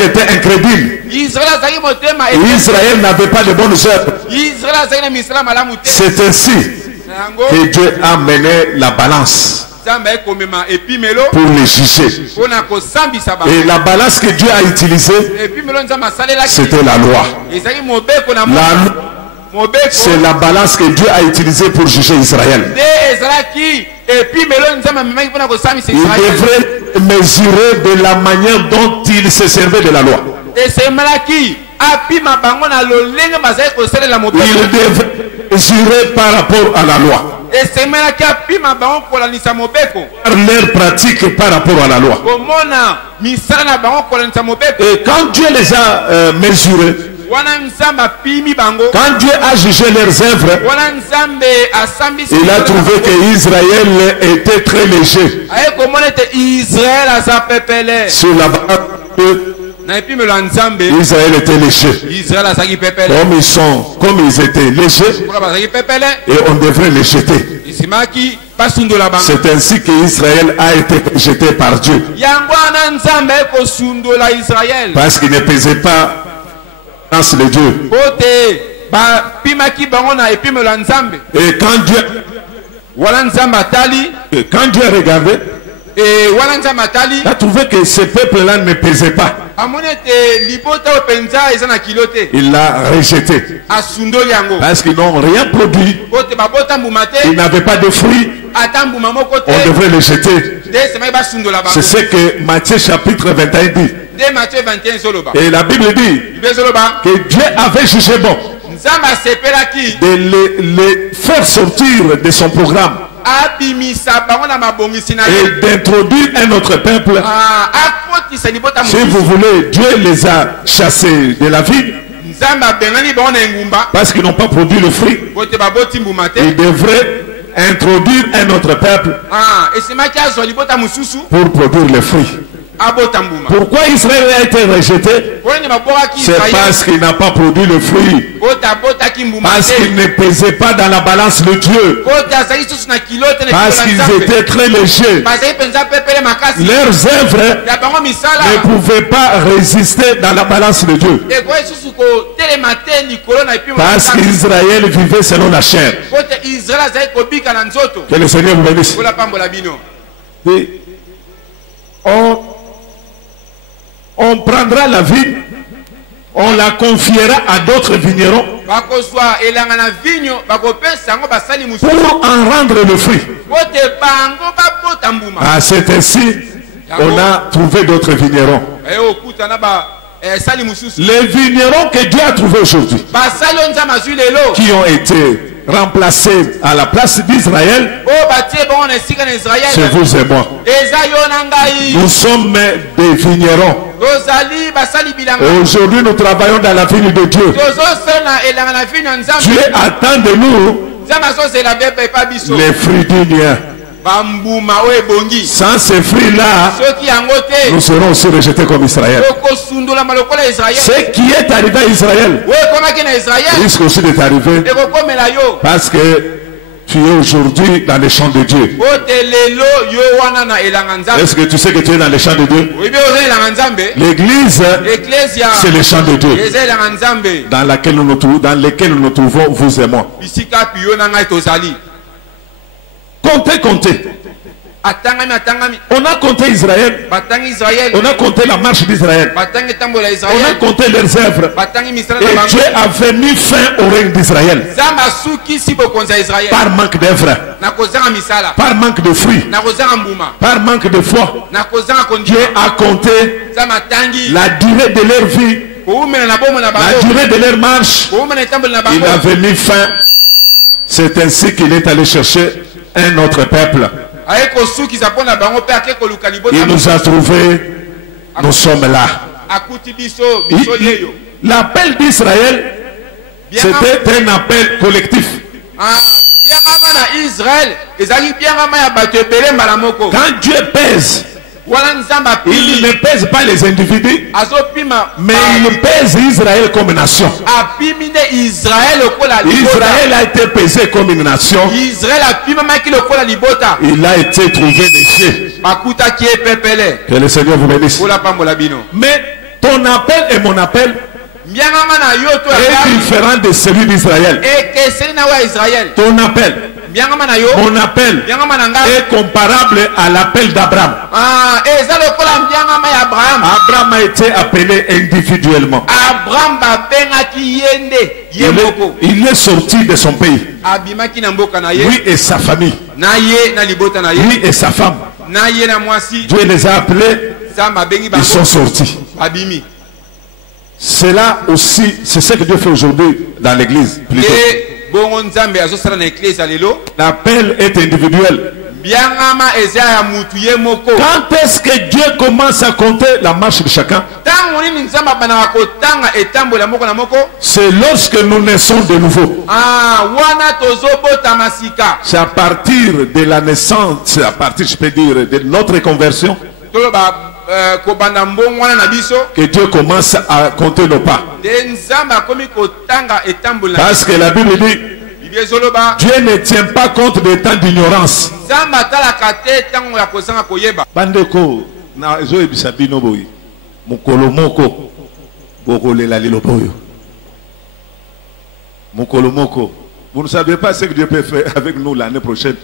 était incrédule. Israël n'avait pas de bonnes œuvres. C'est ainsi que Dieu a mené la balance pour les juger. Et la balance que Dieu a utilisée, c'était la loi. C'est la balance que Dieu a utilisée pour juger Israël. Il devrait mesurer de la manière dont il se servait de la loi. Il devrait mesurer par rapport à la loi. Par leur pratique par rapport à la loi. Et quand Dieu les a mesurés, quand Dieu a jugé leurs œuvres, il a trouvé que Israël était très léger sur la balance. Israël était léger. Comme ils étaient légers, et on devrait les jeter. C'est ainsi qu'Israël a été jeté par Dieu. Parce qu'il ne pesait pas de Dieu. Et quand Dieu a regardé, il a trouvé que ce peuple-là ne pesait pas. Il l'a rejeté. Parce qu'ils n'ont rien produit. Ils n'avaient pas de fruits. On devrait les jeter. C'est ce que Matthieu chapitre 21 dit. Et la Bible dit que Dieu avait jugé bon de les faire sortir de son programme et d'introduire un autre peuple. Si vous voulez, Dieu les a chassés de la ville parce qu'ils n'ont pas produit le fruit. Il devrait introduire un autre peuple pour produire le fruit. Pourquoi Israël a été rejeté? C'est parce qu'il n'a pas produit le fruit. Parce qu'il ne pesait pas dans la balance de Dieu. Parce qu'ils étaient très légers. Leurs œuvres ne pouvaient pas résister dans la balance de Dieu. Parce qu'Israël vivait selon la chair. Que le Seigneur vous bénisse. On prendra la vie, on la confiera à d'autres vignerons pour en rendre le fruit. Ah, c'est ainsi on a trouvé d'autres vignerons. Les vignerons que Dieu a trouvés aujourd'hui, qui ont été remplacés à la place d'Israël, c'est vous et moi. Nous sommes des vignerons. Aujourd'hui, nous travaillons dans la ville de Dieu. Dieu attend de nous les fruits dignes. Sans ces fruits-là, nous serons aussi rejetés comme Israël. Ce qui est arrivé à Israël risque aussi d'être arrivé, parce que tu es aujourd'hui dans les champs de Dieu. Est-ce que tu sais que tu es dans les champs de Dieu? L'église, c'est les champs de Dieu dans lesquels nous nous trouvons, vous et moi. Comptez. On a compté Israël. On a compté la marche d'Israël. On a compté leurs œuvres. Et Dieu avait mis fin au règne d'Israël. Par manque d'œuvres. Par manque de fruits. Par manque de foi. Dieu a compté la durée de leur vie. La durée de leur marche. Il avait mis fin. C'est ainsi qu'il est allé chercher un autre peuple. Il nous a trouvés, nous sommes là. L'appel d'Israël, c'était un appel collectif. Quand Dieu pèse, il ne pèse pas les individus, mais il pèse Israël comme nation. Israël a été pesé comme une nation. Il a été trouvé léger. Que le Seigneur vous bénisse. Mais ton appel et mon appel est différent de celui d'Israël. Ton appel, mon appel est comparable à l'appel d'Abraham. Abraham a été appelé individuellement. Il est sorti de son pays. Lui et sa famille. Lui et sa femme. Dieu les a appelés. Ils sont sortis. C'est là aussi, c'est ce que Dieu fait aujourd'hui dans l'église. L'appel est individuel. Quand est-ce que Dieu commence à compter la marche de chacun? C'est lorsque nous naissons de nouveau. C'est à partir de la naissance, à partir, je peux dire, de notre conversion, que Dieu commence à compter nos pas. Parce que la Bible dit, Dieu ne tient pas compte des temps d'ignorance. Bandeko na ezo ebisa bino boyi mukolo moko bokolela lelo boyo mukolo moko. Vous ne savez pas ce que Dieu peut faire avec nous l'année prochaine.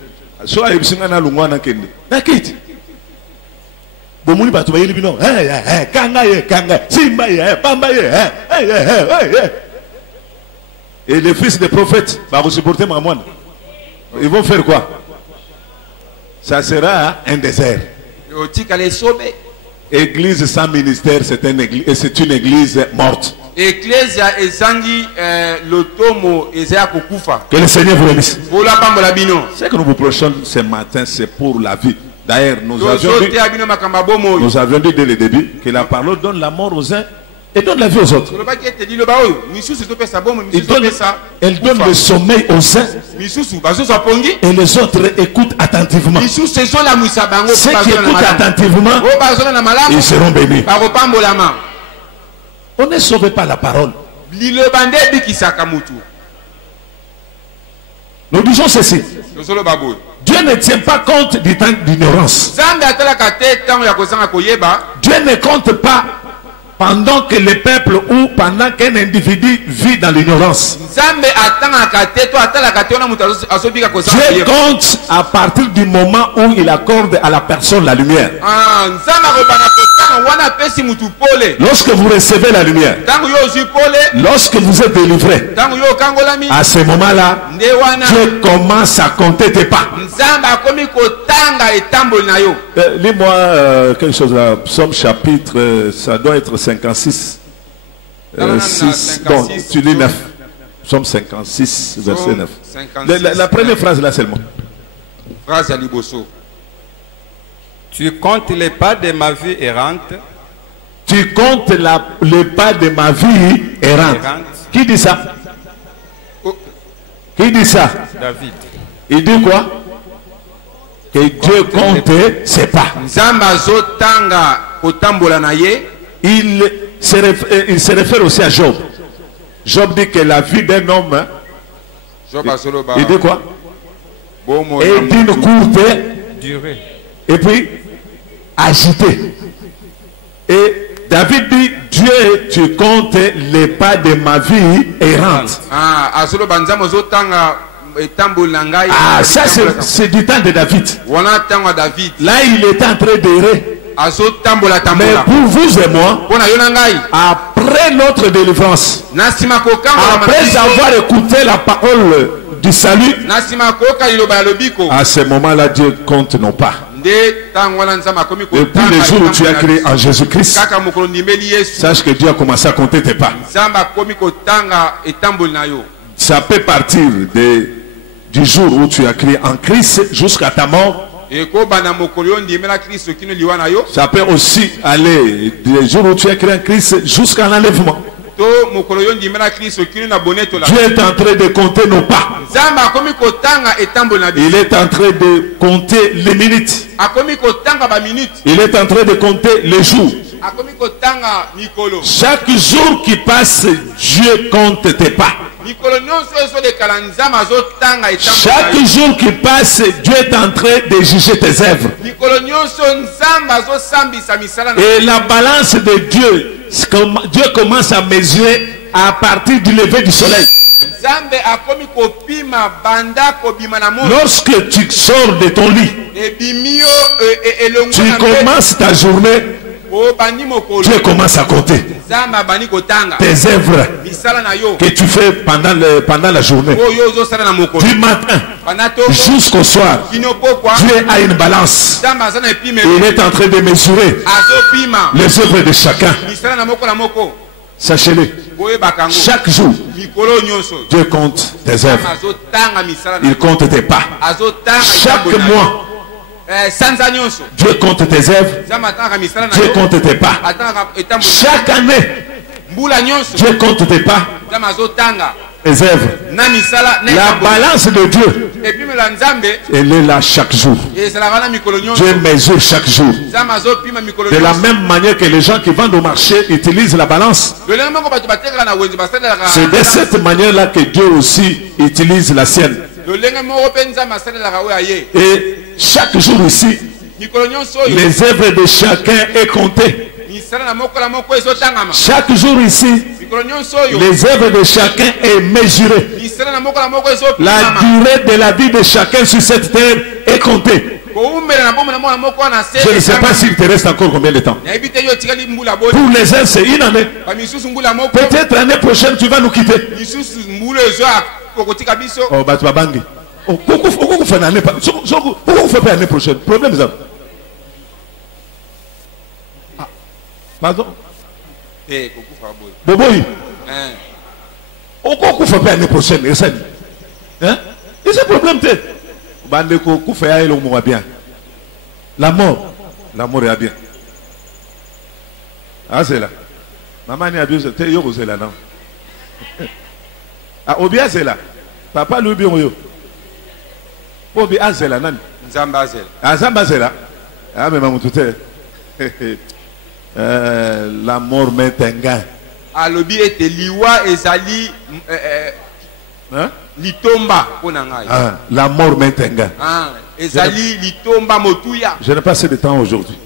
Soit ebisinga na lungwana kende nakiti bomuni batu bayeli bino kanga simba pamba et les fils des prophètes vont supporter Maman. Ils vont faire quoi? Ça sera un désert. Église sans ministère, c'est une église morte. Que le Seigneur vous bénisse. Ce que nous vous prochons ce matin, c'est pour la vie. D'ailleurs, nous avions dit dès le début que la parole donne la mort aux uns et donne la vie aux autres. Elle donne le sommeil aux uns et les autres écoutent attentivement. Ceux qui écoutent attentivement, ils seront bénis. On n'est sauvé par la parole. Nous disons ceci. Dieu ne tient pas compte du temps d'ignorance. Dieu ne compte pas pendant que le peuple ou pendant qu'un individu vit dans l'ignorance. Dieu compte à partir du moment où il accorde à la personne la lumière. Lorsque vous recevez la lumière, lorsque vous êtes délivré, à ce moment-là, Dieu commence à compter tes pas. Lis-moi quelque chose là. Psaume chapitre, ça doit être 56. 6. Bon, tu lis 9. Psaume 56, verset 9. La première phrase là seulement. Phrase à Liboso. Tu comptes les pas de ma vie errante. Tu comptes les pas de ma vie errante. Qui dit ça? Qui dit ça? David. Il dit quoi? Que Dieu compte ses pas. Il se réfère aussi à Job. Job dit que la vie d'un homme, il dit quoi? Et d'une courte durée. Et puis agité. Et David dit, Dieu, tu comptes les pas de ma vie errante. Ah, ça c'est du temps de David. Là, il était en train d'errer. Mais pour vous et moi, après notre délivrance, après avoir écouté la parole du salut, à ce moment-là, Dieu compte nos pas. Depuis le jour où tu as créé en Jésus-Christ, sache que Dieu a commencé à compter tes pas. Ça peut partir du jour où tu as créé en Christ jusqu'à ta mort. Ça peut aussi aller du jour où tu as créé en Christ jusqu'à l'enlèvement. Dieu est en train de compter nos pas. Il est en train de compter les minutes. Il est en train de compter les jours. Chaque jour qui passe, Dieu compte tes pas. Chaque jour qui passe, Dieu est en train de juger tes œuvres. Et la balance de Dieu, Dieu commence à mesurer à partir du lever du soleil. Lorsque tu sors de ton lit, tu commences ta journée, Dieu commence à compter tes œuvres que tu fais pendant la journée. Du matin jusqu'au soir, Dieu a une balance. Il est en train de mesurer les œuvres de chacun. Sachez-le, chaque jour, Dieu compte tes œuvres. Il compte tes pas. Chaque mois, Dieu compte tes œuvres. Dieu compte tes pas. Chaque année, Dieu compte tes pas, tes œuvres. La balance de Dieu, elle est là chaque jour. Dieu mesure chaque jour. De la même manière que les gens qui vendent au marché utilisent la balance, c'est de cette manière-là que Dieu aussi utilise la sienne. Et chaque jour ici, les œuvres de chacun est compté. Chaque jour ici, les œuvres de chacun est mesurée. La durée de la vie de chacun sur cette terre est comptée. Je ne sais pas s'il te reste encore combien de temps. Pour les uns, c'est une année. Peut-être l'année prochaine, tu vas nous quitter. Oh, bah tu vas banger. Pourquoi vous faites l'année prochaine? Problème, ça. Pardon? Boboy. Pourquoi vous faites l'année prochaine? Hein? Et c'est problème, t'es. La mort est bien. Ah, c'est là. Maman a bien te yo là non. Ah obia zela. Papa lui bien yo. Obi azela nan. Nzamba zela. Ah Nzamba zela. Ah mais maman tout la mort m'entenga. Alobi ete liwa ezali Hein? Litomba pona ngai. Ah, la mort m'entenga. Ah, ezali litomba motuya. Je n'ai pas assez de temps aujourd'hui.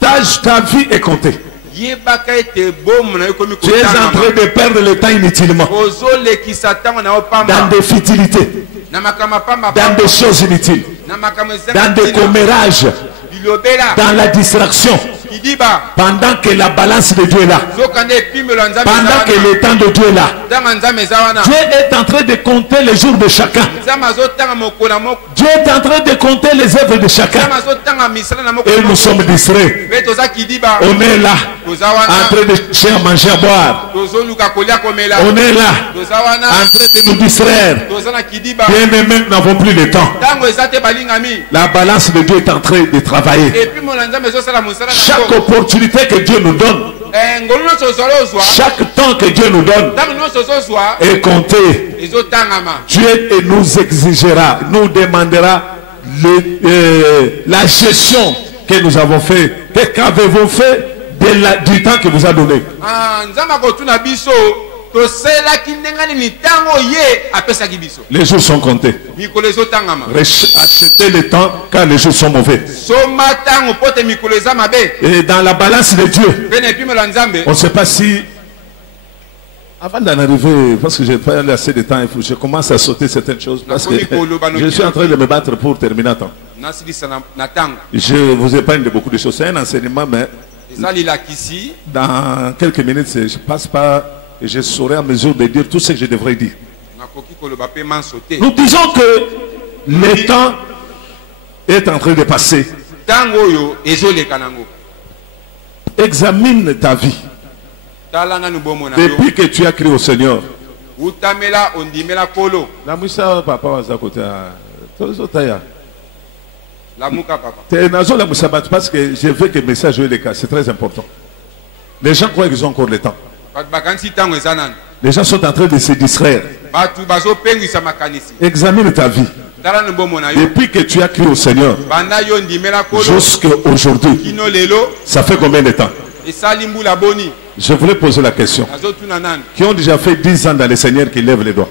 Ta vie est comptée. Tu es en train de perdre le temps inutilement. Dans des futilités. Dans des choses inutiles. Dans des commérages. Dans la distraction. Pendant que la balance de Dieu est là. Pendant que le temps de Dieu est là. Dieu est en train de compter les jours de chacun. Dieu est en train de compter les œuvres de chacun. Et nous sommes distraits. On est là. En train de chercher à manger, à boire. On est là. En train de nous distraire. Bien même nous n'avons plus de temps. La balance de Dieu est en train de travailler. Chaque opportunité que Dieu nous donne, chaque temps que Dieu nous donne est compté. Dieu nous exigera, nous demandera la gestion que nous avons fait. Qu'avez-vous fait du temps que vous a donné? Les jours sont comptés. Achetez le temps car les jours sont mauvais. Et dans la balance de Dieu, on ne sait pas si, avant d'en arriver, parce que je n'ai pas assez de temps, je commence à sauter certaines choses parce que je suis en train de me battre pour terminer à temps. Je vous épargne de beaucoup de choses. C'est un enseignement, mais dans quelques minutes, je passe pas et je saurai à mesure de dire tout ce que je devrais dire. Nous disons que le temps est en train de passer. Examine ta vie. Depuis que tu as crié au Seigneur. La moussa papa was à côté. Parce que je veux que le message soit le cas. C'est très important. Les gens croient qu'ils ont encore le temps. Les gens sont en train de se distraire. Examine ta vie. Depuis que tu as crié au Seigneur jusqu'à aujourd'hui, ça fait combien de temps? Je voulais poser la question. Qui ont déjà fait 10 ans dans le Seigneur qui lèvent les doigts?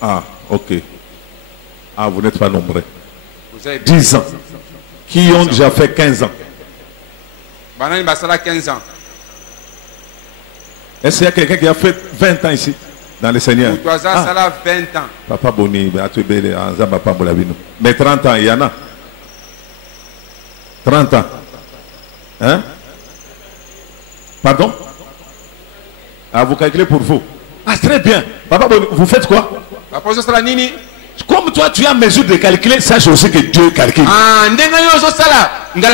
Ah, ok. Ah, vous n'êtes pas nombreux. 10 ans. Qui ont déjà fait 15 ans? Est-ce qu'il y a quelqu'un qui a fait 20 ans ici dans le Seigneur? Ah. Papa Boni, mais 30 ans, il y en a. 30 ans. Hein? Pardon? Ah, vous calculez pour vous. Ah, très bien. Papa Boni, vous faites quoi? Comme toi, tu as mesure de calculer, sache aussi que Dieu calcule. Dieu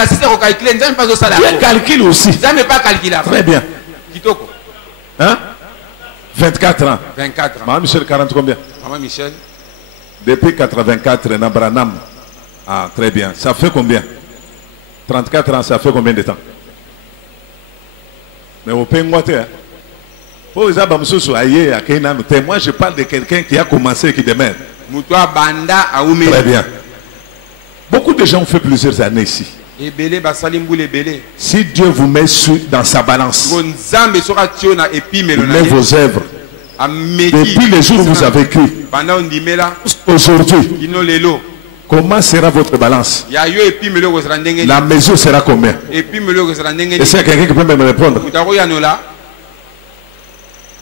calcule aussi. Très bien. Hein? 24 ans. 24 ans. Maman Michel, 40 combien? Maman Michel. Depuis 84, Nabranam. Ah, très bien. Ça fait combien? 34 ans, ça fait combien de temps? Mais au Pengote, moi je parle de quelqu'un qui a commencé et qui demeure. Très bien. Beaucoup de gens ont fait plusieurs années ici. Si Dieu vous met dans sa balance, il met vos œuvres. Depuis les jours où vous avez cru, aujourd'hui, comment sera votre balance? La mesure sera combien? Et c'est quelqu'un qui peut me répondre?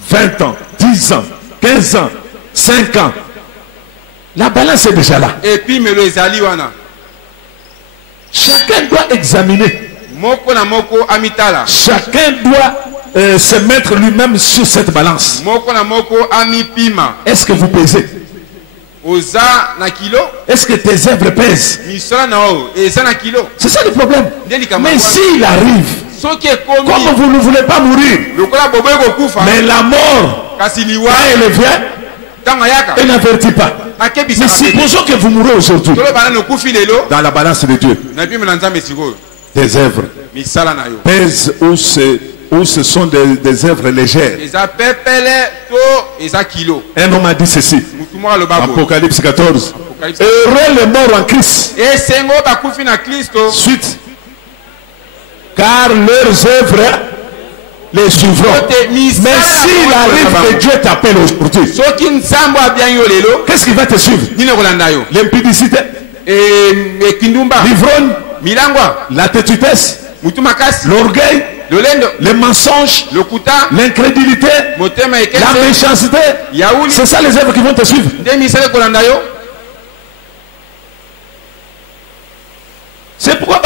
20 ans, 10 ans, 15 ans, 5 ans. La balance est déjà là. Chacun doit examiner. Chacun doit se mettre lui-même sur cette balance. Est-ce que vous pesez? Est-ce que tes œuvres pèsent? C'est ça le problème. Mais s'il arrive, comme vous ne voulez pas mourir, mais la mort, quand elle vient, elle n'avertit pas. Mais supposons que vous mourrez aujourd'hui dans la balance de Dieu. Des œuvres pèsent où ce sont des œuvres légères. Un homme a dit ceci. Apocalypse 14. Heureux les morts en Christ. Suite. Car leurs œuvres les suivront. Mais s'il arrive que Dieu t'appelle aujourd'hui, qu'est-ce qui va te suivre? L'impudicité, l'ivrogne, la têtudesse, l'orgueil, le mensonge, l'incrédulité, la méchanceté. C'est ça les œuvres qui vont te suivre. C'est pourquoi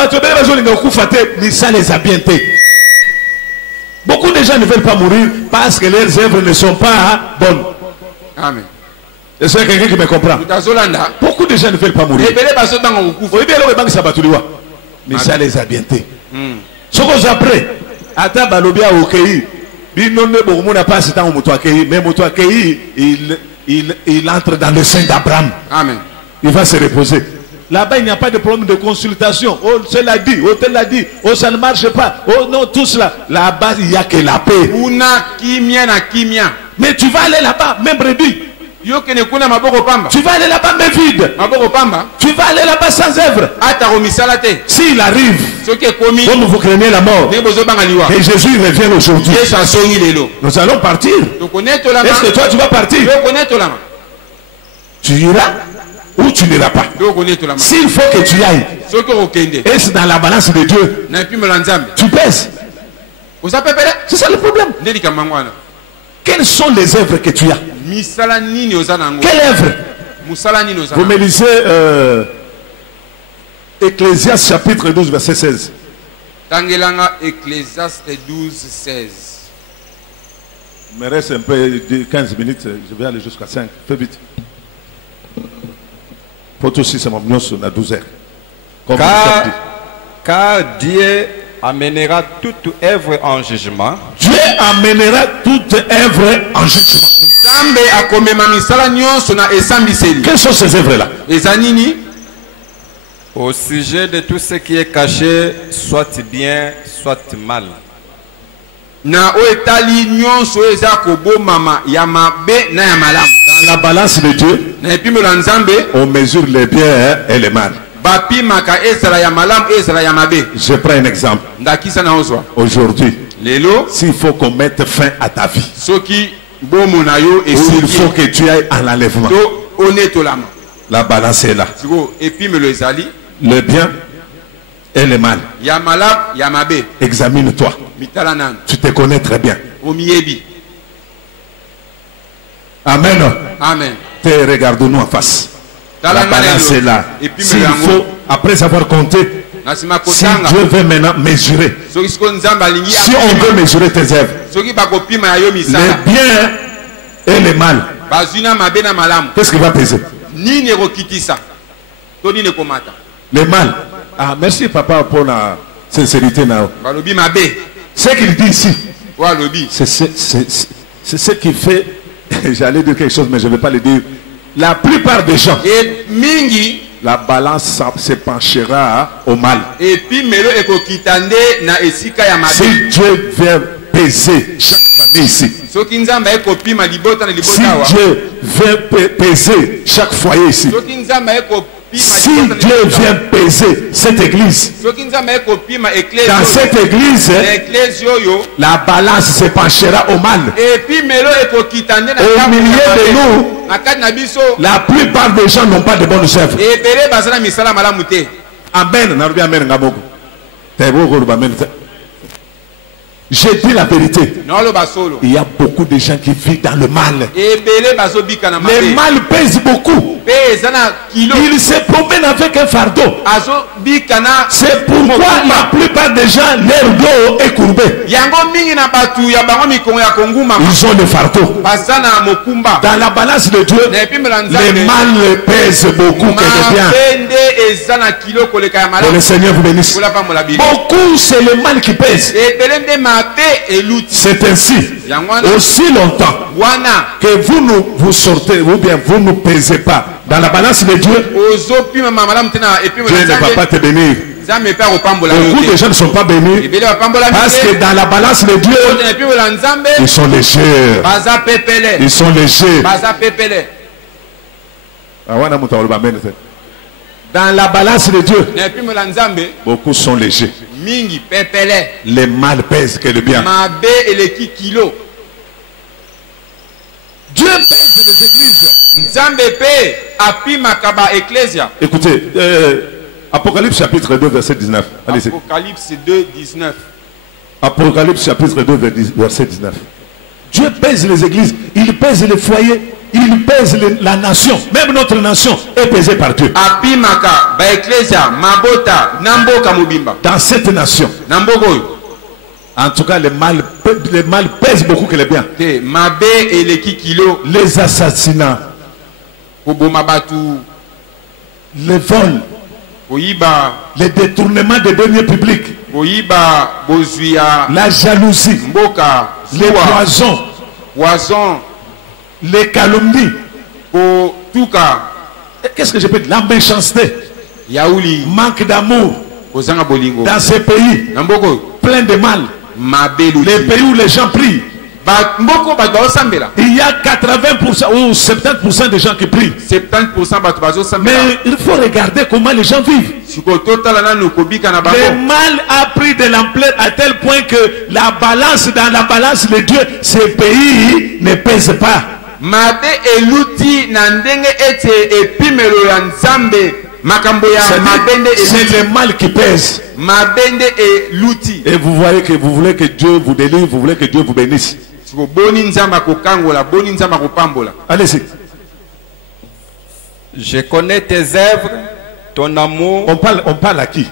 beaucoup de gens ne veulent pas mourir parce que leurs œuvres ne sont pas bonnes. Amen. Est-ce qu'il y a quelqu'un qui me comprend? Beaucoup de gens ne veulent pas mourir. Mais ça les a bien été. Ce qu'on après, Ata Balobia Okei, mais il entre dans le sein d'Abraham. Amen. Il va se reposer. Là-bas, il n'y a pas de problème de consultation. Oh, cela dit, oh, tel l'a dit, oh, ça ne marche pas. Oh, non, tout cela. Là-bas, il n'y a que la paix. Mais tu vas aller là-bas, même brebis. Tu vas aller là-bas, mais vide. Tu vas aller là-bas sans œuvre. S'il arrive, comme vous craignez la mort, et Jésus revient aujourd'hui, nous allons partir. Est-ce que toi, tu vas partir? Tu iras ou tu n'iras pas. S'il faut que tu ailles, est-ce dans la balance de Dieu? Tu pèses. C'est ça le problème. Quelles sont les œuvres que tu as? Quelle œuvre? Vous me lisez Ecclésiaste chapitre 12 verset 16. Ecclésiaste 12, 16. Il me reste un peu de 15 minutes, je vais aller jusqu'à 5. Fais vite. Pour aussi, c'est mon mignon sur la 12 heures. Car Dieu amènera toute œuvre en jugement. Dieu amènera toute œuvre en jugement. Quelles sont ces œuvres-là? Au sujet de tout ce qui est caché, soit bien, soit mal. Dans la balance de Dieu, on mesure les biens et les mal. Je prends un exemple. Aujourd'hui, s'il faut qu'on mette fin à ta vie, il faut que tu ailles à l'enlèvement. La balance est là. Le bien et le mal. Examine-toi. Tu te connais très bien. Amen. Amen. Regardons-nous en face. La balance est là. S'il faut, après avoir compté, si Dieu veut maintenant mesurer, si on veut mesurer tes œuvres, les biens et les mal, qu'est-ce qui va peser? Les mal. Ah, merci papa pour la sincérité. Ce qu'il dit ici, c'est ce qui fait, j'allais dire quelque chose mais je ne vais pas le dire, la plupart des gens, la balance se penchera au mal. Si Dieu vient peser chaque famille ici, si Dieu veut peser chaque foyer ici, si Dieu vient peser cette église, dans cette église, la balance se penchera au mal. Au milieu de nous, la plupart des gens n'ont pas de bonnes œuvres. Amen. J'ai dit la vérité. Il y a beaucoup de gens qui vivent dans le mal. Le mal pèse beaucoup. Il se promène avec un fardeau. C'est pourquoi la plupart des gens, leur dos est courbé. Ils ont le fardeau. Dans la balance de Dieu, le mal pèse beaucoup que le bien. Que le Seigneur vous bénisse. Beaucoup, c'est le mal qui pèse. C'est ainsi, aussi longtemps que vous sortez, ou bien vous ne pesez pas Dans la balance de Dieu, Dieu ne va pas te bénir. Beaucoup de gens ne sont pas bénis parce que dans la balance de Dieu, ils sont légers. Ils sont légers. Dans la balance de Dieu, beaucoup sont légers. Les mal pèsent que le bien. Dieu pèse les églises. Écoutez, Apocalypse chapitre 2 verset 19. Allez-y. Apocalypse 2, 19. Apocalypse chapitre 2 verset 19. Dieu pèse les églises, il pèse les foyers, il pèse la nation. Même notre nation est pesée par Dieu. Dans cette nation, en tout cas, les mal pèsent beaucoup que les biens. Les assassinats, les vols, les détournements des deniers publics, la jalousie, les poisons, les calomnies, qu'est-ce que je peux dire? La méchanceté, manque d'amour dans ces pays plein de mal. Les pays où les gens prient, il y a 80% ou 70% de gens qui prient. Mais il faut regarder comment les gens vivent. Le mal a pris de l'ampleur à tel point que la balance, dans la balance de Dieu, ces pays ne pèsent pas. C'est le mal qui pèse. Et vous voyez que vous voulez que Dieu vous délivre, vous voulez que Dieu vous bénisse. Allez-y. Je connais tes œuvres, ton amour. On parle à qui?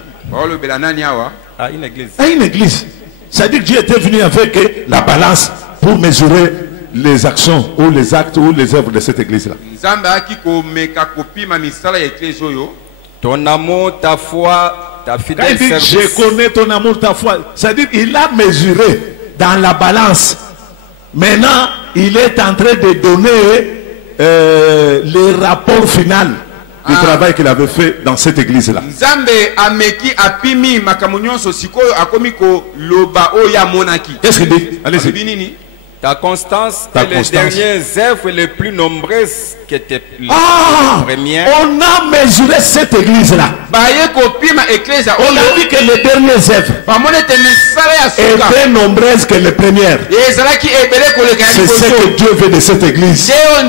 À une église. À une église. C'est-à-dire que Dieu était venu avec la balance pour mesurer les actions ou les actes ou les œuvres de cette église-là. Ton amour, ta foi, ta fidèle service. Je connais ton amour, ta foi. C'est-à-dire qu'il a mesuré dans la balance. Maintenant, il est en train de donner les rapports final du travail qu'il avait fait dans cette église-là. Qu'est-ce qu'il dit? Allez-y. Ta constance est les dernières œuvres les plus nombreuses que tes premières. On a mesuré cette église-là. On a dit que les dernières œuvres étaient nombreuses que les premières. C'est ce que Dieu veut de cette église. Et les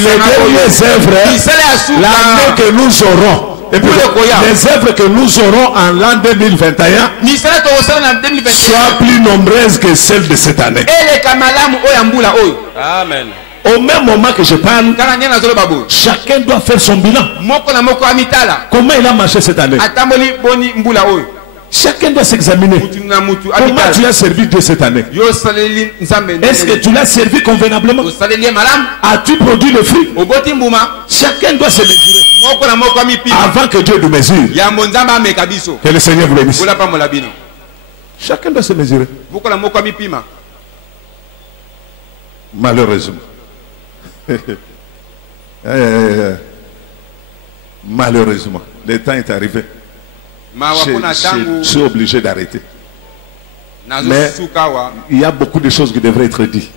dernières œuvres, l'année que nous aurons. Et puis les œuvres que nous aurons en l'an 2021 soient plus nombreuses que celles de cette année. Amen. Au même moment que je parle, chacun doit faire son bilan. Comment il a marché cette année? Chacun doit s'examiner. Comment tu as servi Dieu cette année? Est-ce que tu l'as servi convenablement? As-tu produit le fruit? Chacun doit se mesurer avant que Dieu nous mesure. Que le Seigneur vous bénisse. Chacun doit se mesurer. Malheureusement. Malheureusement, le temps est arrivé. Je suis obligé d'arrêter. Mais il y a beaucoup de choses qui devraient être dites.